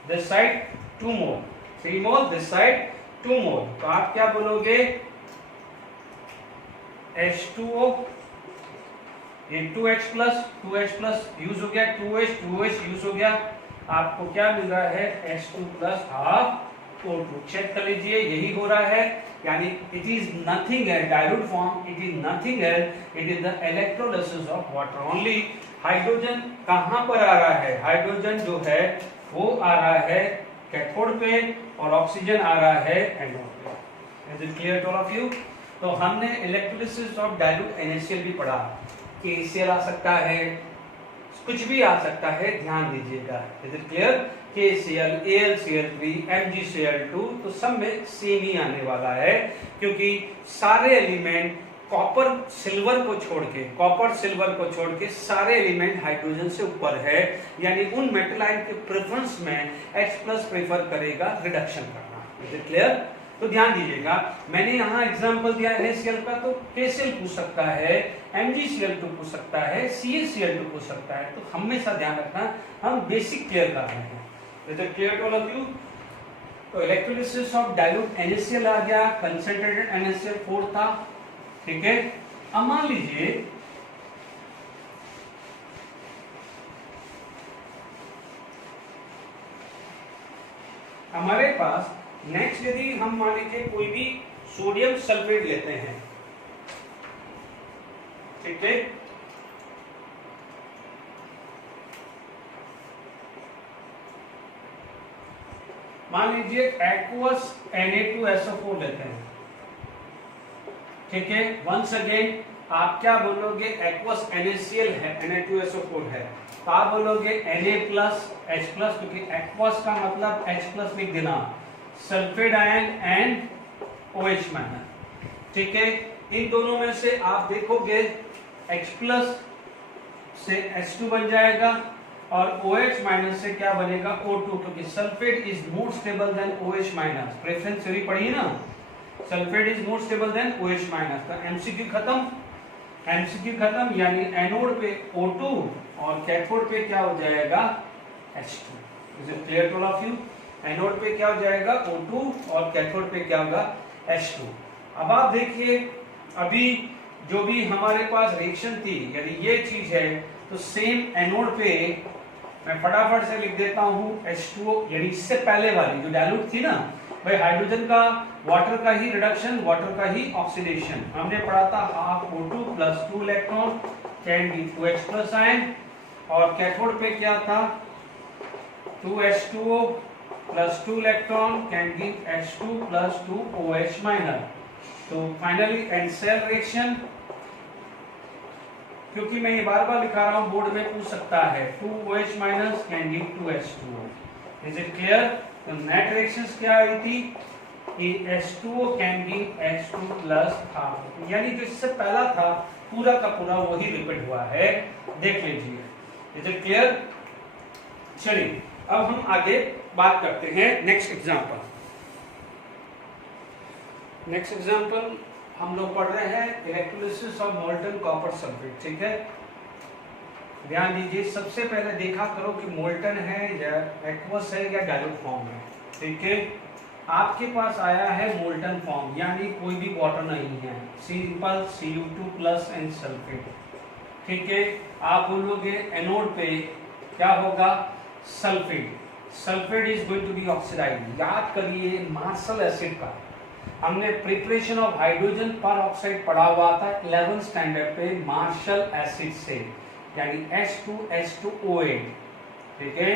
this side, 2 mole, 3 mole this side, 2 mole. तो आप क्या बोलोगे? H2O, ये 2H+ यूज हो गया, 2OH यूज हो गया, आपको क्या मिल रहा है? H2+ half O2। चेक कर लीजिए, यही हो रहा है, यानी इट इज नथिंग है dilute form, it is nothing है, it is the electrolysis of water only. Hydrogen कहां पर आ रहा है? हाइड्रोजन जो है वो आ रहा है कैथोड पे, और ऑक्सीजन आ रहा है एनोड पे। Is it clear to all of you? तो हमने इलेक्ट्रोलिसिस ऑफ डाइल्यूट NaCl भी पढ़ा। KCl आ सकता है, कुछ भी आ सकता है, ध्यान दीजिएगा। Is it clear? KCl, AlCl3, MgCl2, तो सब में सेम ही आने वाला है, क्योंकि सारे एलिमेंट कॉपर सिल्वर को छोड़ के सारे एलिमेंट हाइड्रोजन से ऊपर है, यानी उन मेटल आयन के प्रेफरेंस में H+ प्रेफर करेगा रिडक्शन करना। Is it clear? तो ध्यान दीजिएगा, मैंने यहाँ एग्जांपल दिया NaCl का, तो KCl पूछ सकता है, MgCl2 पूछ सकता है, CaCl2 पूछ सकता है। तो हमेशा ध्यान रखना, हम बेसिक क्लियर कर रहे हैं। Is it clear to all of you? तो इलेक्ट्रोलिसिस ऑफ डाइल्यूट NaCl आ गया, कंसंट्रेटेड NaCl 4 था। ठीक है, अब मान लीजिए हमारे पास नेक्स्ट यदि हम मान लीजिए कोई भी सोडियम सल्फेट लेते हैं, ठीक है, मान लीजिए एक्वस Na2SO4 लेते हैं, ठीक है। वंस अगेन आप क्या बोलोगे, एक्वस NaCl है, Na2SO4 है, तो आप बोलोगे Na+H+, क्योंकि एक्वस का मतलब H+ लिख देना, sulphate ion and OH minus, ठीक है। इन दोनों में से आप देखोगे H+ से H2 बन जाएगा और OH माइनस से क्या बनेगा, O2, क्योंकि sulphate is more stable then OH minus. Preference theory पढ़ी ना, sulphate is more stable then OH minus. तो एमसीक्यू खत्म, एमसीक्यू खत्म, यानी एनोड पे O2 और कैथोड पे क्या हो जाएगा, H2। Is it clear to all of you? Anode पे क्या हो जाएगा, O2 और कैथोड पे क्या होगा, H2। अब आप देखिए, अभी जो भी हमारे पास रिएक्शन थी, यदि ये चीज है तो सेम एनोड पे मैं फटाफट से लिख देता हूं H2O, यानी इससे पहले वाली जो डाइल्यूट थी ना भाई, हाइड्रोजन का वाटर का ही रिडक्शन, वाटर का ही ऑक्सीडेशन। हमने पढ़ा था half O2 plus 2 electron can give 2H+ ion, और कैथोड पे क्या था, 2H2O plus 2 electron can give H2 plus 2 OH minus. तो फाइनली एंड सेल रिएक्शन, क्योंकि मैं ये बार बार लिखा रहा हूं, बोर्ड में पूछ सकता है, 2OH minus can give 2H2O। Is it clear? तो नेट रिएक्शंस क्या आई थी कि H2O can give H2 plus half, यानी जो इससे पहला था पूरा का पूरा वही रिपीट हुआ है, देख लीजिए। Is it clear? चलिए अब हम आगे बात करते हैं नेक्स्ट एग्जांपल। नेक्स्ट एग्जांपल हम लोग पढ़ रहे हैं electrolysis of molten copper sulphate, ठीक है। ध्यान दीजिए, सबसे पहले देखा करो कि मोल्टन है या एक्वस है या डाइल्यूट फॉर्म है, ठीक है। आपके पास आया है मोल्टन फॉर्म, यानी कोई भी वाटर नहीं है, simple Cu2 plus and sulphate, ठीक है। आप बोलोगे एनोड पे क्या होगा, sulphate, sulphate is going to be oxidised. याद करिए मार्शल एसिड का हमने preparation of hydrogen peroxide पढ़ा हुआ था 11th स्टैंडर्ड पे, मार्शल एसिड से, यानी H2H2O8, ठीक है,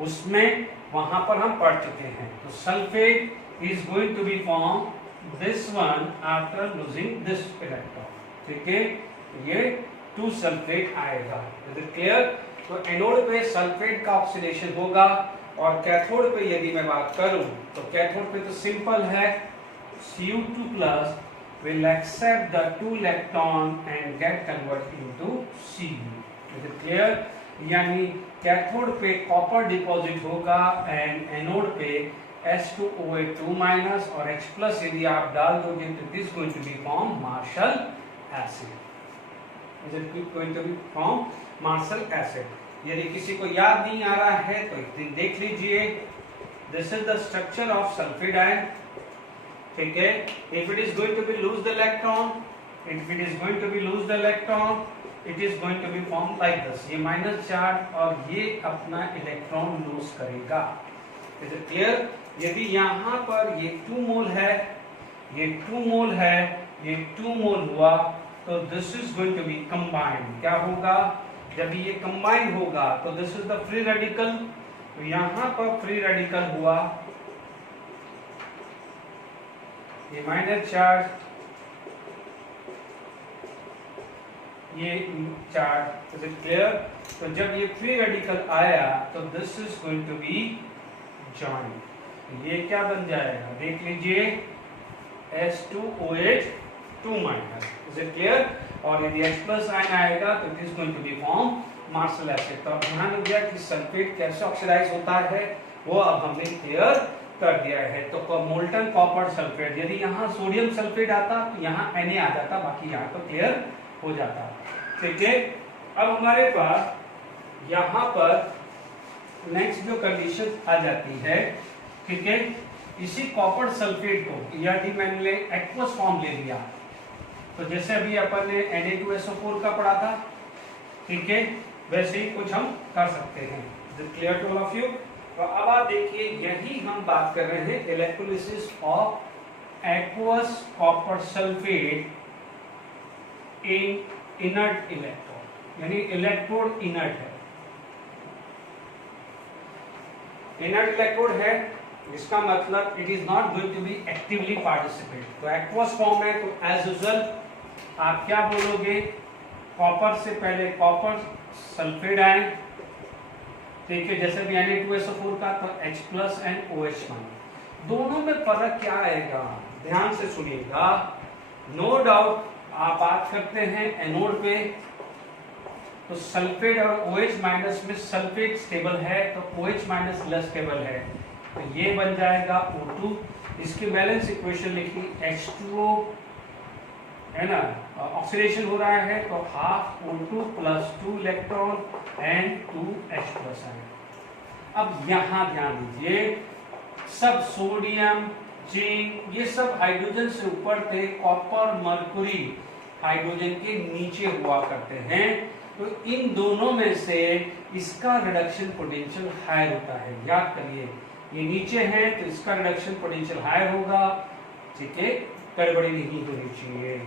उसमें वहां पर हम पढ़ चुके हैं। तो sulphate is going to be form this one after losing this electron, ठीक है, ये 2 सल्फेट आएगा। Is it clear? तो एनोड पे सल्फेट का ऑक्सीडेशन होगा, और कैथोड पे यदि मैं बात करूं तो कैथोड पे तो सिंपल है, Cu2 plus will accept the 2 electron and get converted into Cu। Is it clear? यानी कैथोड पे कॉपर डिपॉजिट होगा एंड एनोड पे H2OH2 माइनस और H+ यदि आप डाल दोगे तो this going to be form Marshall acid. Is it going to be form Marshall acid. यदि किसी को याद नहीं आ रहा है तो एक दिन देख लीजिए, this is the structure of sulphate ion, ठीक है। If it is going to be lose the electron, if it is going to be lose the electron, it is going to be form like this, ये minus charge और ये अपना electron lose करेगा। Is it clear? यदि यहाँ पर ये 2 मोल है, ये 2 मोल है, ये 2 मोल हुआ, तो this is going to be combined. क्या होगा जब ये कंबाइन होगा, तो this is the free radical, तो यहाँ पर फ्री रेडिकल हुआ, ये माइनस चार्ज, ये चार्ज। Is it clear? तो जब ये फ्री रेडिकल आया तो this is going to be joint, ये क्या बन जाएगा देख लीजिए, H2OH2 minus. Is it clear? और यदि H+ आयन आएगा तो it is going to be form Marshall acid. तो अब ध्यान रखिए कि सल्फेट कैसे ऑक्सीडाइज होता है वो अब हमने क्लियर कर दिया है। तो मोल्टन कॉपर सल्फेट, यदि यहाँ सोडियम सल्फेट आता तो यहाँ Na आ जाता, बाकी यहाँ तो क्लियर हो जाता, ठीक है। अब हमारे पास यहाँ पर नेक्स्ट जो कंडीशन आ जाती है, ठीक है, इसी कॉपर सल्फेट को यदि मैंने एक्वस फॉर्म ले लिया, तो जैसे अभी अपन ने Na2SO4 का पढ़ा था, ठीक है, वैसे ही कुछ हम कर सकते हैं। Clear to all of you? तो अब आप देखिए यही हम बात कर रहे हैं electrolysis of aqueous copper sulphate in inert electrode, यानी इलेक्ट्रोड इनर्ट है, इनर्ट इलेक्ट्रोड है, इसका मतलब it is not going to be actively participate. तो एक्वस फॉर्म है तो एज यूजुअल आप क्या बोलोगे, कॉपर से पहले कॉपर सल्फेट आयन, ठीक है, जैसे भी Na2SO4 का तो H+ एंड OH-। दोनों में फर्क क्या आएगा, ध्यान से सुनिएगा। नो डाउट आप बात करते हैं एनोड पे तो सल्फेट और OH- में सल्फेट स्टेबल है तो OH- लेस स्टेबल है, तो ये बन जाएगा O2। इसकी बैलेंस इक्वेशन लिखी H2O है ना, ऑक्सीडेशन हो रहा है तो half O2 + 2 electron and 2 H+ है। अब यहां ध्यान दीजिए, सब सोडियम जिंक ये सब हाइड्रोजन से ऊपर थे, कॉपर मरकुरी हाइड्रोजन के नीचे हुआ करते हैं, तो इन दोनों में से इसका रिडक्शन पोटेंशियल हायर होता है। याद करिए ये नीचे है तो इसका रिडक्शन पोटेंशियल हायर होगा, ठीक है, गड़बड़ी नहीं होनी चाहिए,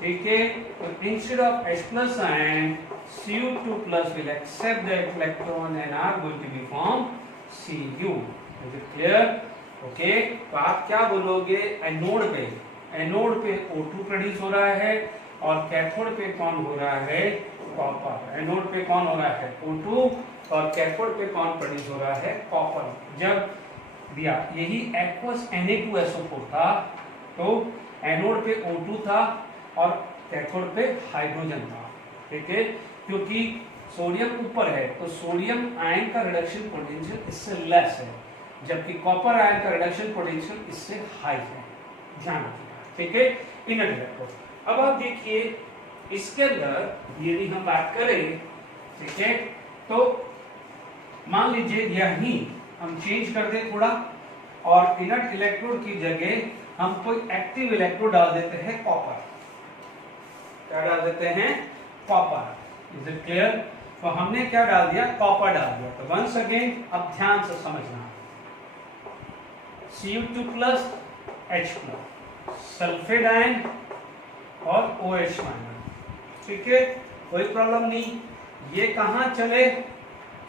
ठीक है। तो instead of H+ ion Cu2+ will accept that electron and are going to be form Cu। is it clear? Okay, तो आप क्या बोलोगे, एनोड पे O2 प्रोड्यूस हो रहा है और कैथोड पे कौन हो रहा है, कॉपर। एनोड पे कौन हो रहा है, O2, और कैथोड पे कौन प्रोड्यूस हो रहा है, कॉपर। जब दिया यही एक्वस Na2SO4 था तो एनोड पे O2 था और कैथोड पे हाइड्रोजन था, ठीक है, क्योंकि सोडियम ऊपर है तो सोडियम आयन का रिडक्शन पोटेंशियल इससे लेस है, जबकि कॉपर आयन का रिडक्शन पोटेंशियल इससे हाई है, ध्यान रखिएगा, ठीक है। Inert electrode. अब आप देखिए इसके अंदर यदि हम बात करें, ठीक है, तो मान लीजिए यही हम चेंज कर दें थोड़ा और इनर्ट इलेक्ट्रोड की जगह हम कोई एक्टिव इलेक्ट्रोड डाल देते हैं, कॉपर। क्या डाल देते हैं, कॉपर। Is it clear? तो हमने क्या डाल दिया, कॉपर डाल दिया। तो वंस अगेन अब ध्यान से समझना, Cu2+ H+, सल्फेट आयन और OH-, ठीक है, कोई प्रॉब्लम नहीं। ये कहां चले,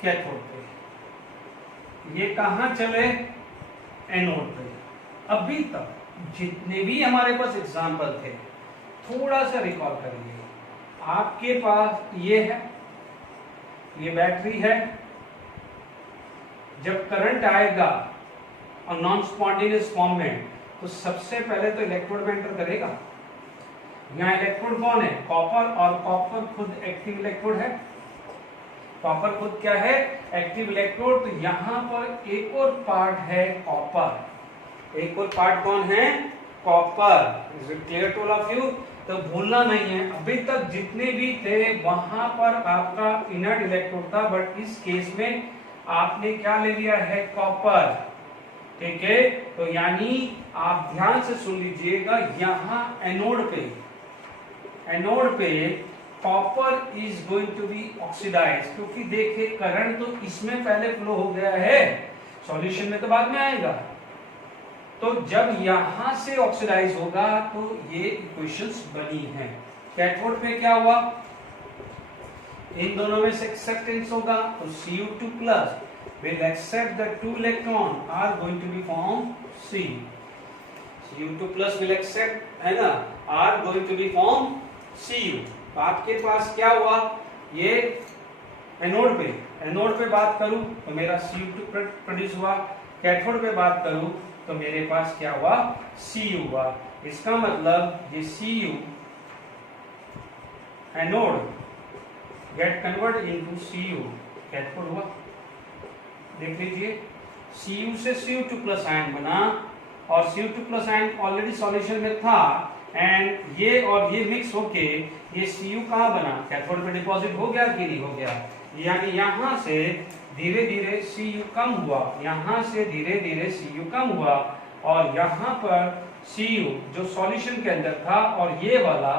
कैथोड पे, ये कहां चले, एनोड पे। अभी तक जितने भी हमारे पास एग्जाम्पल थे थोड़ा सा रिकॉल करिए। आपके पास ये है, ये बैटरी है, जब करंट आएगा और नॉन स्पॉन्टेनियस फॉर्म में तो सबसे पहले तो इलेक्ट्रोड में एंटर करेगा। यहाँ इलेक्ट्रोड कौन है, कॉपर, और कॉपर खुद एक्टिव इलेक्ट्रोड है। कॉपर खुद क्या है, एक्टिव इलेक्ट्रोड। तो यहाँ पर एक और पार्ट है कॉपर, एक और पार्ट कौन है, copper. Is it clear to all of you? तो भूलना नहीं है, अभी तक जितने भी थे वहां पर आपका इनर्ट इलेक्ट्रोड था, बट इस केस में आपने क्या ले लिया है, कॉपर, ठीक है। तो यानी आप ध्यान से सुन लीजिएगा, यहां एनोड पे copper is going to be oxidise, क्योंकि देखिए करंट तो इसमें पहले फ्लो हो गया है, सॉल्यूशन में तो बाद में आएगा। तो जब यहां से ऑक्सीडाइज होगा तो ये इक्वेशंस बनी हैं। कैथोड पे क्या हुआ, इन दोनों में से एक्सेप्टेंस होगा, तो Cu2+ will accept the 2 electron are going to be form C। Cu2+ will accept, है ना, are going to be form Cu। तो आपके पास क्या हुआ, ये एनोड पे बात करूं तो मेरा Cu2 प्रोड्यूस हुआ, कैथोड पे बात करूं तो मेरे पास क्या हुआ, Cu हुआ। इसका मतलब ये Cu anode gate convert into Cu cathode हुआ। देख लीजिए, Cu से Cu2+ आयन बना और Cu2+ आयन ऑलरेडी सॉल्यूशन में था, एंड ये और ये मिक्स होके ये Cu कहां बना, कैथोड पे डिपॉजिट हो गया कि नहीं हो गया। यानी यहां से धीरे धीरे Cu कम हुआ, यहां से धीरे धीरे Cu कम हुआ, और यहां पर Cu जो सॉल्यूशन के अंदर था और ये वाला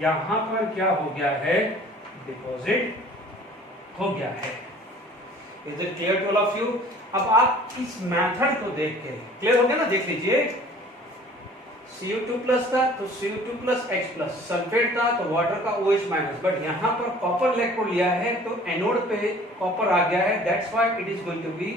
यहां पर क्या हो गया है, डिपॉजिट हो गया है। Is it clear to all of you? अब आप इस मेथड को देख के क्लियर हो गया ना, देख लीजिए Cu2 प्लस था तो Cu2 plus H plus, sulphate था तो वाटर का OH माइनस, बट यहाँ पर कॉपर इलेक्ट्रोड लिया है तो एनोड पे कॉपर आ गया है, that's why it is going to be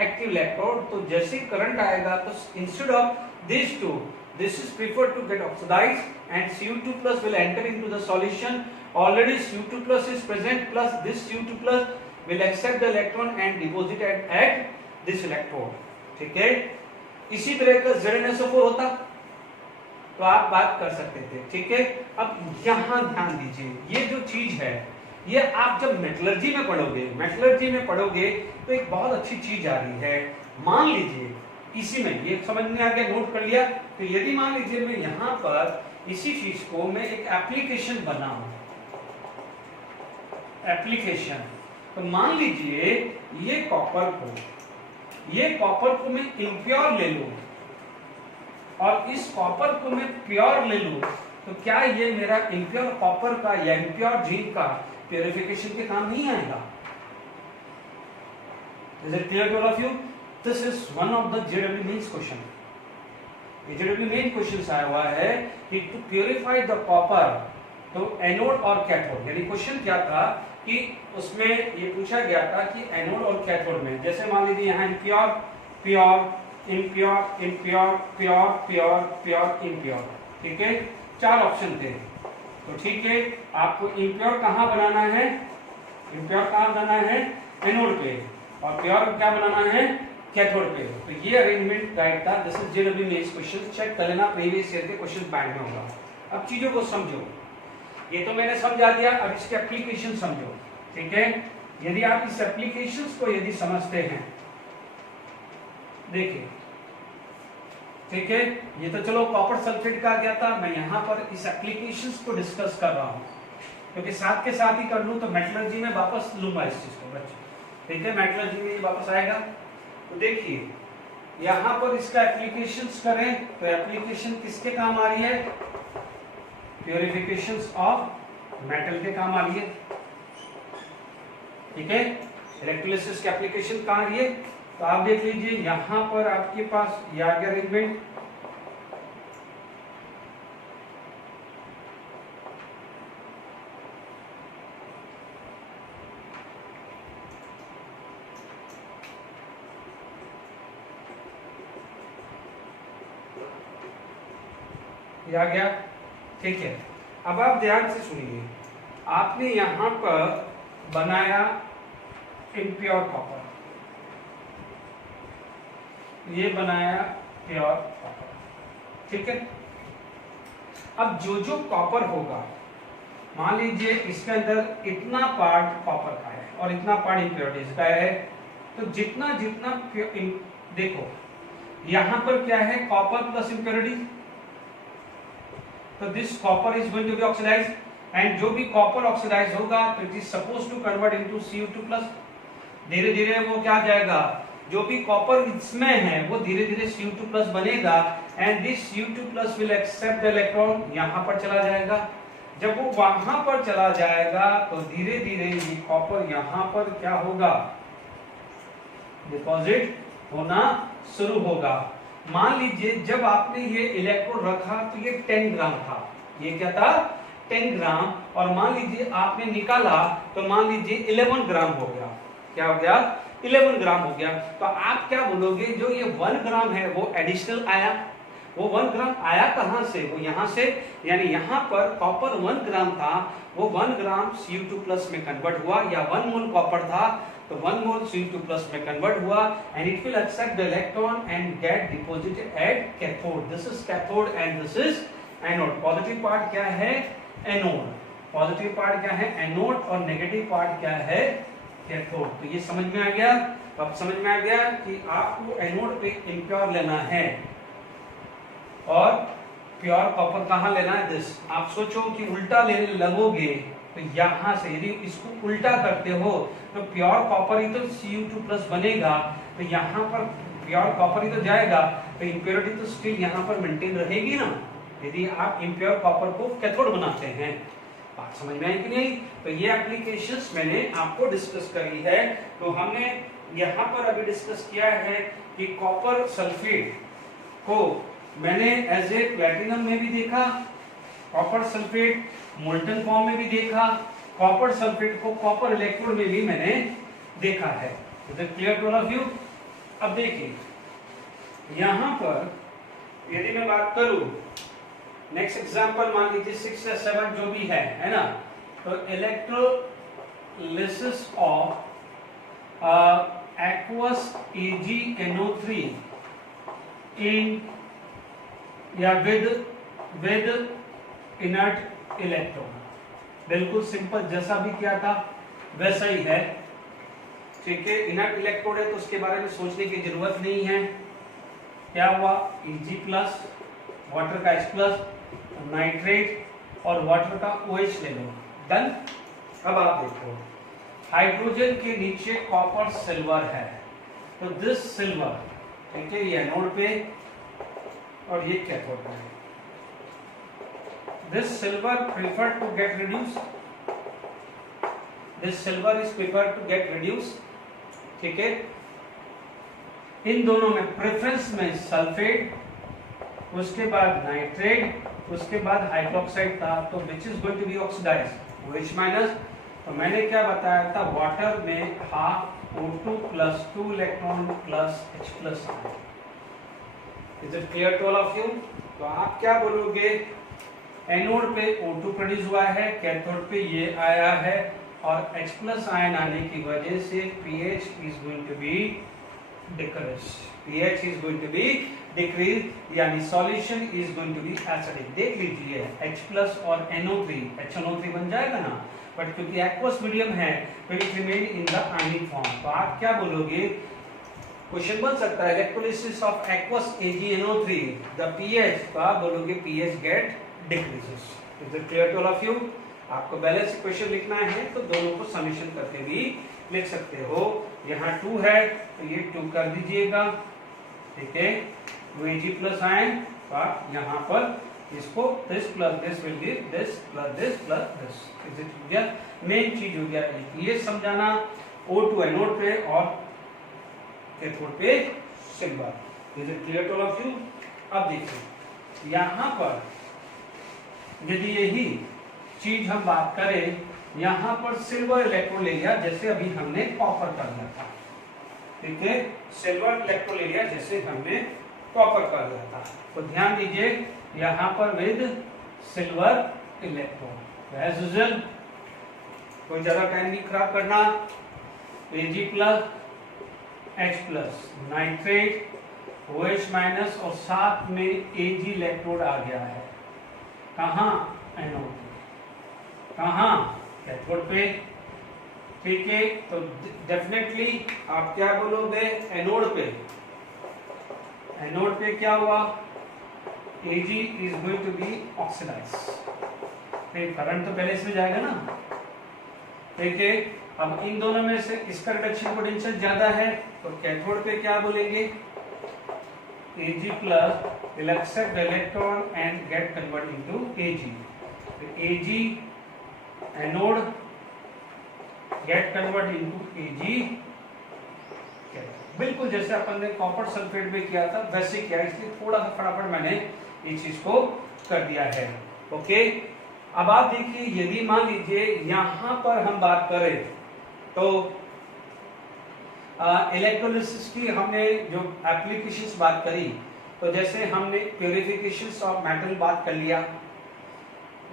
active electrode. तो जैसे करंट आएगा तो instead of this two, this is preferred to get oxidized and Cu2 plus will enter into the solution. Already Cu2 plus is present, plus this Cu2 plus will accept the electron and deposit it at this electrode. ठीक है, इसी तरह का ZnSO4 होता तो आप बात कर सकते थे। ठीक है, अब यहाँ ध्यान दीजिए, ये जो चीज है ये आप जब मेटलर्जी में पढ़ोगे तो एक बहुत अच्छी चीज आ रही है। मान लीजिए इसी में ये समझ में आ गया, नोट कर लिया। तो यदि मान लीजिए मैं यहाँ पर इसी चीज को मैं एक एप्लीकेशन बनाऊं, एप्लीकेशन, तो मान लीजिए ये कॉपर को मैं इम्प्योर ले लूं और इस कॉपर को मैं प्योर ले लूं, तो क्या ये मेरा इम्प्योर कॉपर का या इम्प्योर जिंक का प्योरिफिकेशन के काम नहीं आएगा? Is it clear to all of you? This is one of the JEE mains question. ये JEE main क्वेश्चन आया हुआ है कि to purify the copper, तो एनोड और कैथोड, यानी क्वेश्चन क्या था कि उसमें ये पूछा गया था कि एनोड और कैथोड में, जैसे मान लीजिए यहाँ impure, pure, impure, impure, pure, pure, pure, impure, ठीक है, 4 ऑप्शन थे। तो ठीक है, आपको इम्प्योर कहाँ बनाना है? इम्प्योर कहाँ बनाना है? एनोड पे, और प्योर क्या बनाना है? कैथोड पे। तो ये अरेंजमेंट गाइड था। This is JEE mains question, check कर लेना, प्रीवियस ईयर के क्वेश्चन बैंक में होगा। अब चीजों को समझो, ये तो मैंने समझा दिया, अब इसके एप्लीकेशन समझो। ठीक है, यदि आप इस एप्लीकेशंस को यदि समझते हैं, देखिए, ठीक है, ये तो चलो कॉपर सल्फेट का गया था, मैं यहाँ पर इस एप्लीकेशंस को डिस्कस कर रहा हूँ, क्योंकि साथ के साथ ही कर लूँ तो मेटलर्जी में वापस लूंगा इस चीज को बच्चे। ठीक है, मेटलर्जी में वापस आएगा। तो देखिए यहाँ पर इसका एप्लीकेशंस करें तो एप्लीकेशन किसके काम आ रही है? प्योरिफिकेशंस ऑफ मेटल के काम आ रही है। ठीक है, इलेक्ट्रोलिसिस की एप्लीकेशन कहाँ आ रही है? तो आप देख लीजिए यहाँ पर आपके पास ये आ गया अरेंजमेंट, आ गया। ठीक है, अब आप ध्यान से सुनिए, आपने यहां पर बनाया इम्प्योर कॉपर, ये बनाया प्योर कॉपर। ठीक है, अब जो कॉपर होगा, मान लीजिए इसके अंदर इतना पार्ट कॉपर का है और इतना पार्ट इम्प्योरिटीज का है, तो जितना देखो यहां पर क्या है? कॉपर प्लस इम्प्योरिटी, तो this copper is going to be oxidised, and जो भी कॉपर ऑक्सीडाइज होगा तो it is suppose to convert into Cu2 plus. धीरे धीरे वो क्या जाएगा, जो भी कॉपर इसमें है वो धीरे धीरे Cu2 प्लस बनेगा, and this Cu2 plus will accept the electron, यहां पर चला जाएगा। जब वो वहां पर चला जाएगा तो धीरे धीरे ये कॉपर यहां पर क्या होगा? डिपॉजिट होना शुरू होगा। मान लीजिए जब आपने ये इलेक्ट्रोड रखा तो ये 10 ग्राम था, ये क्या था? 10 ग्राम, और मान लीजिए आपने निकाला तो मान लीजिए 11 ग्राम हो गया। क्या हो गया? 11 ग्राम हो गया। तो आप क्या बोलोगे, जो ये 1 ग्राम है वो एडिशनल आया। वो 1 ग्राम आया कहां से? वो यहां से, यानी यहां पर कॉपर 1 ग्राम था, वो 1 ग्राम Cu2 प्लस में कन्वर्ट हुआ, या 1 मोल कॉपर था तो 1 मोल Cu2 प्लस में कन्वर्ट हुआ, and it will accept the electron and get deposited at cathode. This is cathode and this is anode. Positive part क्या है? एनोड। पॉजिटिव पार्ट क्या है? एनोड, और नेगेटिव पार्ट क्या है? कैथोड। तो ये समझ में आ गया। अब समझ में आ गया कि आपको एनोड पे इम्प्योर लेना है और प्योर कॉपर कहाँ लेना है? दिस। आप सोचो कि उल्टा लेने लगोगे तो यहां से यदि इसको उल्टा करते हो तो प्योर कॉपर ही तो Cu2 प्लस बनेगा, तो यहाँ पर प्योर कॉपर ही तो जाएगा, तो इम्प्योरिटी तो स्टिल यहाँ पर मेंटेन रहेगी ना, यदि आप इम्प्योर कॉपर को कैथोड बनाते हैं। बात समझ में आई कि नहीं? तो ये एप्लीकेशंस मैंने आपको डिस्कस करी है। तो हमने यहाँ पर अभी डिस्कस किया है कि कॉपर सल्फेट को मैंने एज ए प्लेटिनम में भी देखा, कॉपर सल्फेट मोल्टन फॉर्म में भी देखा, कॉपर सल्फेट को कॉपर इलेक्ट्रोड में भी मैंने देखा है। Is it clear to all of you? अब देखिए यहां पर यदि मैं बात करूं, नेक्स्ट एग्जांपल मान लीजिए 6 या 7 जो भी है ना, तो electrolysis of aqueous AgNO3 in या with inert electron, बिल्कुल सिंपल जैसा भी किया था वैसा ही है। ठीक है, इनर्ट इलेक्ट्रोड है तो उसके बारे में सोचने की जरूरत नहीं है। क्या हुआ, Eg प्लस वाटर का H प्लस नाइट्रेट और वाटर का OH ले लो, डन। अब आप देखो हाइड्रोजन के नीचे कॉपर सिल्वर है, तो दिस सिल्वर, ठीक है, ये एनोड पे और ये कैथोड पे। This silver prefer to get reduce, this silver is prefer to get reduce. ठीक है, इन दोनों में प्रेफरेंस में सल्फेट, उसके बाद नाइट्रेट, उसके बाद हाइड्रोक्साइड था, तो which is going to be oxidised, OH minus. तो मैंने क्या बताया था, वाटर में half O2 plus 2 electron plus H plus. Is it clear to all of you? तो आप क्या बोलोगे, एनोड पे O2 प्रोड्यूस हुआ है, कैथोड पे ये आया है, और H प्लस आयन आने की वजह से pH is going to be decrease, pH is going to be decrease, यानी solution is going to be acidic. देख लीजिए H प्लस और NO3, HNO3 बन जाएगा ना, बट क्योंकि एक्वस मीडियम है तो it remain in the ionic form. तो आप क्या बोलोगे, क्वेश्चन बन सकता है electrolysis of aqueous AgNO3 the pH, तो आप बोलोगे pH get decreases. Is it clear to all of you? आपको बैलेंस इक्वेशन लिखना है तो दोनों को समेशन करके भी लिख सकते हो। यहाँ 2 है तो ये 2 कर दीजिएगा, ठीक है, Ag प्लस आयन, आप यहाँ पर इसको this plus this will give this plus this plus this. Is it clear? Main चीज हो गया ये समझाना, O2 एनोड पे और कैथोड पे silver. Is it clear to all of you? अब देखिए यहाँ पर यदि यही चीज हम बात करें, यहाँ पर सिल्वर इलेक्ट्रॉन ले लिया जैसे अभी हमने कॉपर कर लिया था, ठीक है, सिल्वर इलेक्ट्रॉन ले लिया जैसे हमने कॉपर कर लिया था। तो ध्यान दीजिए यहाँ पर with silver electron, as usual कोई ज्यादा टाइम नहीं खराब करना, Ag plus H plus nitrate OH minus और साथ में Ag इलेक्ट्रोड आ गया है, कहाँ, एनोड, कहाँ, कैथोड पे। ठीक है, तो डेफिनेटली आप क्या बोलोगे, एनोड पे, एनोड पे क्या हुआ, Ag is going to be oxidise, current तो पहले इसमें जाएगा ना, ठीक है। अब इन दोनों में से इसका रिडक्शन पोटेंशियल ज्यादा है तो कैथोड पे क्या बोलेंगे, Ag plus will accept the electron and get converted into Ag. Ag anode get converted into Ag, बिल्कुल जैसे अपन ने कॉपर सल्फेट में किया था वैसे किया, इसलिए थोड़ा सा फटाफट मैंने इस चीज को कर दिया है। ओके, अब आप देखिए यदि मान लीजिए यहां पर हम बात करें तो इलेक्ट्रोलिसिस की हमने जो एप्लीकेशंस बात करी, तो जैसे हमने प्यूरिफिकेशन ऑफ मेटल बात कर लिया,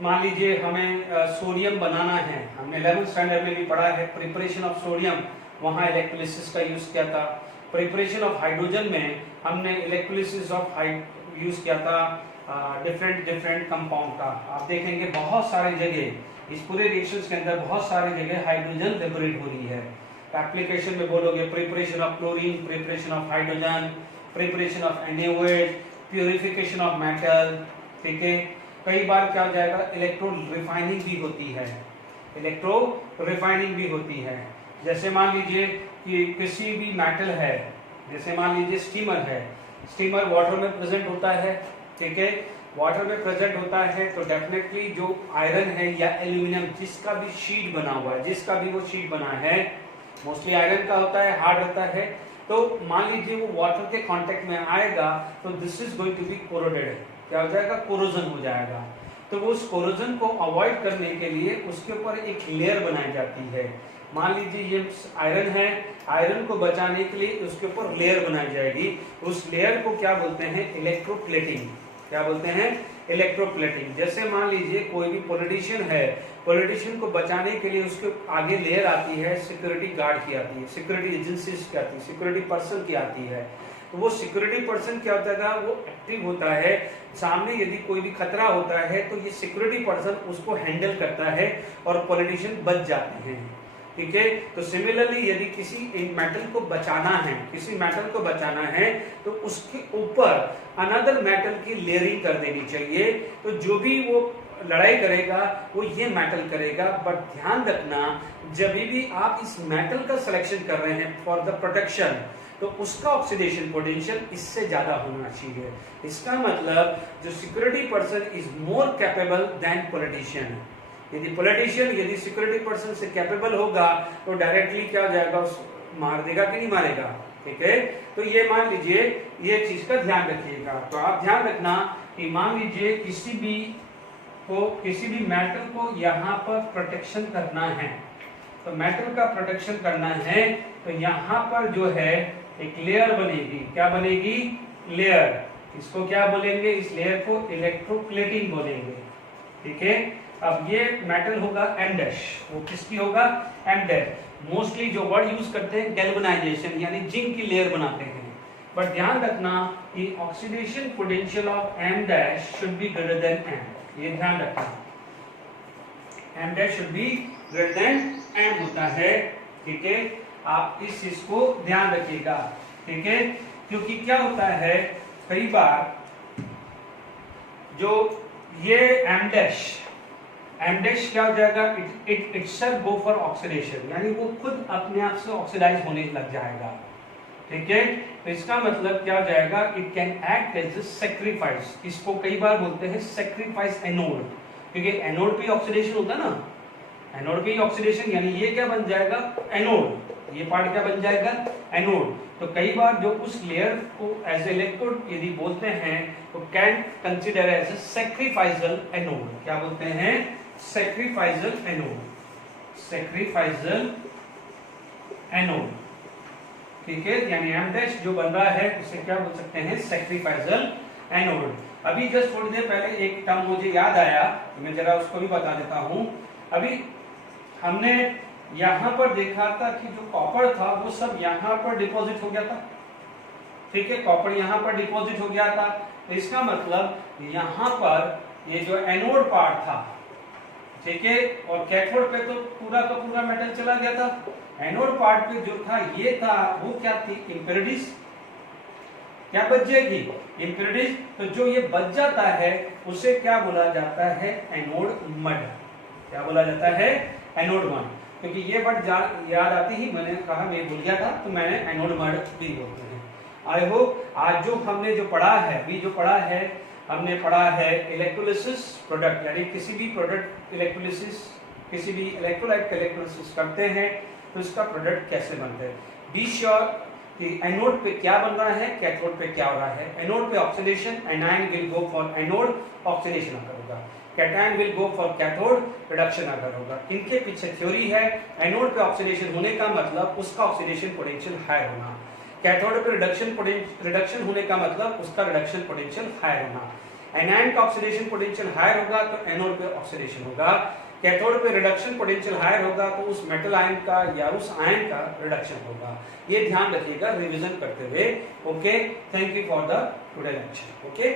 मान लीजिए हमें सोडियम बनाना है, हमने 11th स्टैंडर्ड में भी पढ़ा है प्रिपरेशन ऑफ सोडियम, वहां इलेक्ट्रोलिसिस का यूज किया था। प्रिपरेशन ऑफ हाइड्रोजन में हमने इलेक्ट्रोलिसिस ऑफ यूज किया था डिफरेंट कंपाउंड का। आप देखेंगे बहुत सारी जगह इस पूरे रिएक्शंस के अंदर बहुत सारी जगह हाइड्रोजन लिबरेट हो रही है। एप्लीकेशन में बोलोगे preparation of chlorine, preparation of hydrogen, preparation of NaOH, purification of metal, ठीक है। कई बार क्या हो जाएगा, इलेक्ट्रो रिफाइनिंग भी होती है, इलेक्ट्रो रिफाइनिंग भी होती है। जैसे मान लीजिए कि किसी भी मेटल है, जैसे मान लीजिए स्टीमर है, स्टीमर वाटर में प्रेजेंट होता है, ठीक है, वाटर में प्रेजेंट होता है तो डेफिनेटली जो आयरन है या एल्यूमिनियम जिसका भी शीट बना हुआ है, जिसका भी वो शीट बना है, मोस्टली आयरन का होता है, हार्ड होता है, तो मान लीजिए वो वाटर के कांटेक्ट में आएगा तो this is going to be corroded, क्या हो जाएगा, कोरोजन हो जाएगा। तो वो उस कोरोजन को अवॉइड करने के लिए उसके ऊपर एक लेयर बनाई जाती है। मान लीजिए ये आयरन है, आयरन को बचाने के लिए उसके ऊपर लेयर बनाई जाएगी। उस लेयर को क्या बोलते हैं, इलेक्ट्रोप्लेटिंग। क्या बोलते हैं, इलेक्ट्रोप्लेटिंग। जैसे मान लीजिए कोई भी पॉलिटिशियन है, पॉलिटिशियन को बचाने के लिए उसके आगे लेयर आती है, सिक्योरिटी गार्ड की आती है, सिक्योरिटी एजेंसीज की आती है, सिक्योरिटी पर्सन की आती है। तो वो सिक्योरिटी पर्सन क्या होता है, वो एक्टिव होता है, सामने यदि कोई भी खतरा होता है तो ये सिक्योरिटी पर्सन उसको हैंडल करता है और पॉलिटिशियन बच जाते हैं। ठीक है, तो सिमिलरली यदि किसी मेटल को बचाना है, किसी मेटल को बचाना है तो उसके ऊपर अनदर मेटल की लेयरिंग कर देनी चाहिए। तो जो भी वो लड़ाई करेगा वो ये मेटल करेगा। बट ध्यान रखना, जब भी आप इस मेटल का सिलेक्शन कर रहे हैं फॉर द प्रोटेक्शन, तो उसका ऑक्सीडेशन पोटेंशियल इससे ज्यादा होना चाहिए। इसका मतलब जो security person is more capable than politician. यदि पॉलिटिशियन यदि सिक्योरिटी पर्सन से कैपेबल होगा तो डायरेक्टली क्या हो जाएगा, उस मार देगा कि नहीं मारेगा। ठीक है, तो ये मान लीजिए, ये चीज का ध्यान रखिएगा। तो आप ध्यान रखना कि मान लीजिए किसी भी मेटल को यहाँ पर प्रोटेक्शन करना है, तो मेटल का प्रोटेक्शन करना है तो यहाँ पर जो है एक लेयर बनेगी। क्या बनेगी, लेयर। इसको क्या बोलेंगे, इस लेयर को इलेक्ट्रोप्लेटिंग बोलेंगे। ठीक है, अब ये मेटल होगा एम डैश, वो किसकी होगा, एम डैश। मोस्टली जो वर्ड यूज करते हैं गैल्वेनाइजेशन, यानी जिंक की लेयर बनाते हैं। बट ध्यान रखना कि oxidation potential of M dash should be greater than M, ये ध्यान रखना, M dash should be greater than M होता है। ठीक है, आप इस चीज को ध्यान रखिएगा। ठीक है, क्योंकि क्या होता है, कई बार जो ये एम डैश क्या हो जाएगा, it itself go for oxidation, यानी वो खुद अपने आप से ऑक्सीडाइज होने लग जाएगा। ठीक है, तो इसका मतलब क्या हो जाएगा, it can act as a sacrifice. इसको कई बार बोलते हैं सैक्रिफाइस एनोड, क्योंकि एनोड पे ऑक्सीडेशन होता है ना, एनोड पे ऑक्सीडेशन, यानी ये क्या बन जाएगा, एनोड। ये पार्ट क्या बन जाएगा, एनोड। तो कई बार जो उस लेयर को एज इलेक्ट्रोड यदि बोलते हैं तो can consider as a sacrificial anode. क्या बोलते हैं, सैक्रिफाइसल एनोड, सैक्रिफाइसल एनोड। ठीक है, यानी एम डैश जो बन रहा है उसे क्या बोल सकते हैं, सैक्रिफाइसल एनोड। अभी जस्ट थोड़ी देर पहले एक टर्म मुझे याद आया, तो मैं जरा उसको भी बता देता हूं। अभी हमने यहां पर देखा था कि जो कॉपर था वो सब यहां पर डिपॉजिट हो गया था। ठीक है, कॉपर यहां पर डिपॉजिट हो गया था, तो इसका मतलब यहां पर ये जो एनोड पार्ट था, ठीक है, और कैथोड पे तो पूरा का पूरा मेटल चला गया था। एनोड पार्ट पे जो था ये था, वो क्या थी, इम्प्योरिटीज। क्या बच जाएगी, इम्प्योरिटीज। तो जो ये बच जाता है उसे क्या बोला जाता है, एनोड मड। क्या बोला जाता है, एनोड मड। क्योंकि ये वर्ड याद आती ही मैंने कहा, मैं भूल गया था, तो मैंने एनोड मड भी बोलते हैं। आई होप आज जो हमने जो पढ़ा है, अभी जो पढ़ा है, हमने पढ़ा है इलेक्ट्रोलिसिस प्रोडक्ट, यानी किसी भी प्रोडक्ट इलेक्ट्रोलिसिस, किसी भी इलेक्ट्रोलाइट का इलेक्ट्रोलिसिस करते हैं तो इसका प्रोडक्ट कैसे बनता है। बी श्योर कि एनोड पे क्या बन रहा है, कैथोड पे क्या हो रहा है। एनोड पे oxidation, anion will go for anode, oxidation अगर होगा। Cation will go for cathode, reduction अगर होगा। इनके पीछे थ्योरी है, एनोड पे ऑक्सीडेशन होने का मतलब उसका ऑक्सीडेशन पोटेंशियल हाई होना, कैथोड पे रिडक्शन होने का मतलब उसका रिडक्शन पोटेंशियल हाई होना। एनायन का ऑक्सीडेशन पोटेंशियल हाई होगा तो एनोड पे ऑक्सीडेशन होगा, कैथोड पे रिडक्शन पोटेंशियल हाई होगा तो उस मेटल आयन का या उस आयन का रिडक्शन होगा। ये ध्यान रखिएगा रिवीजन करते हुए। Okay, thank you for the today lecture. Okay.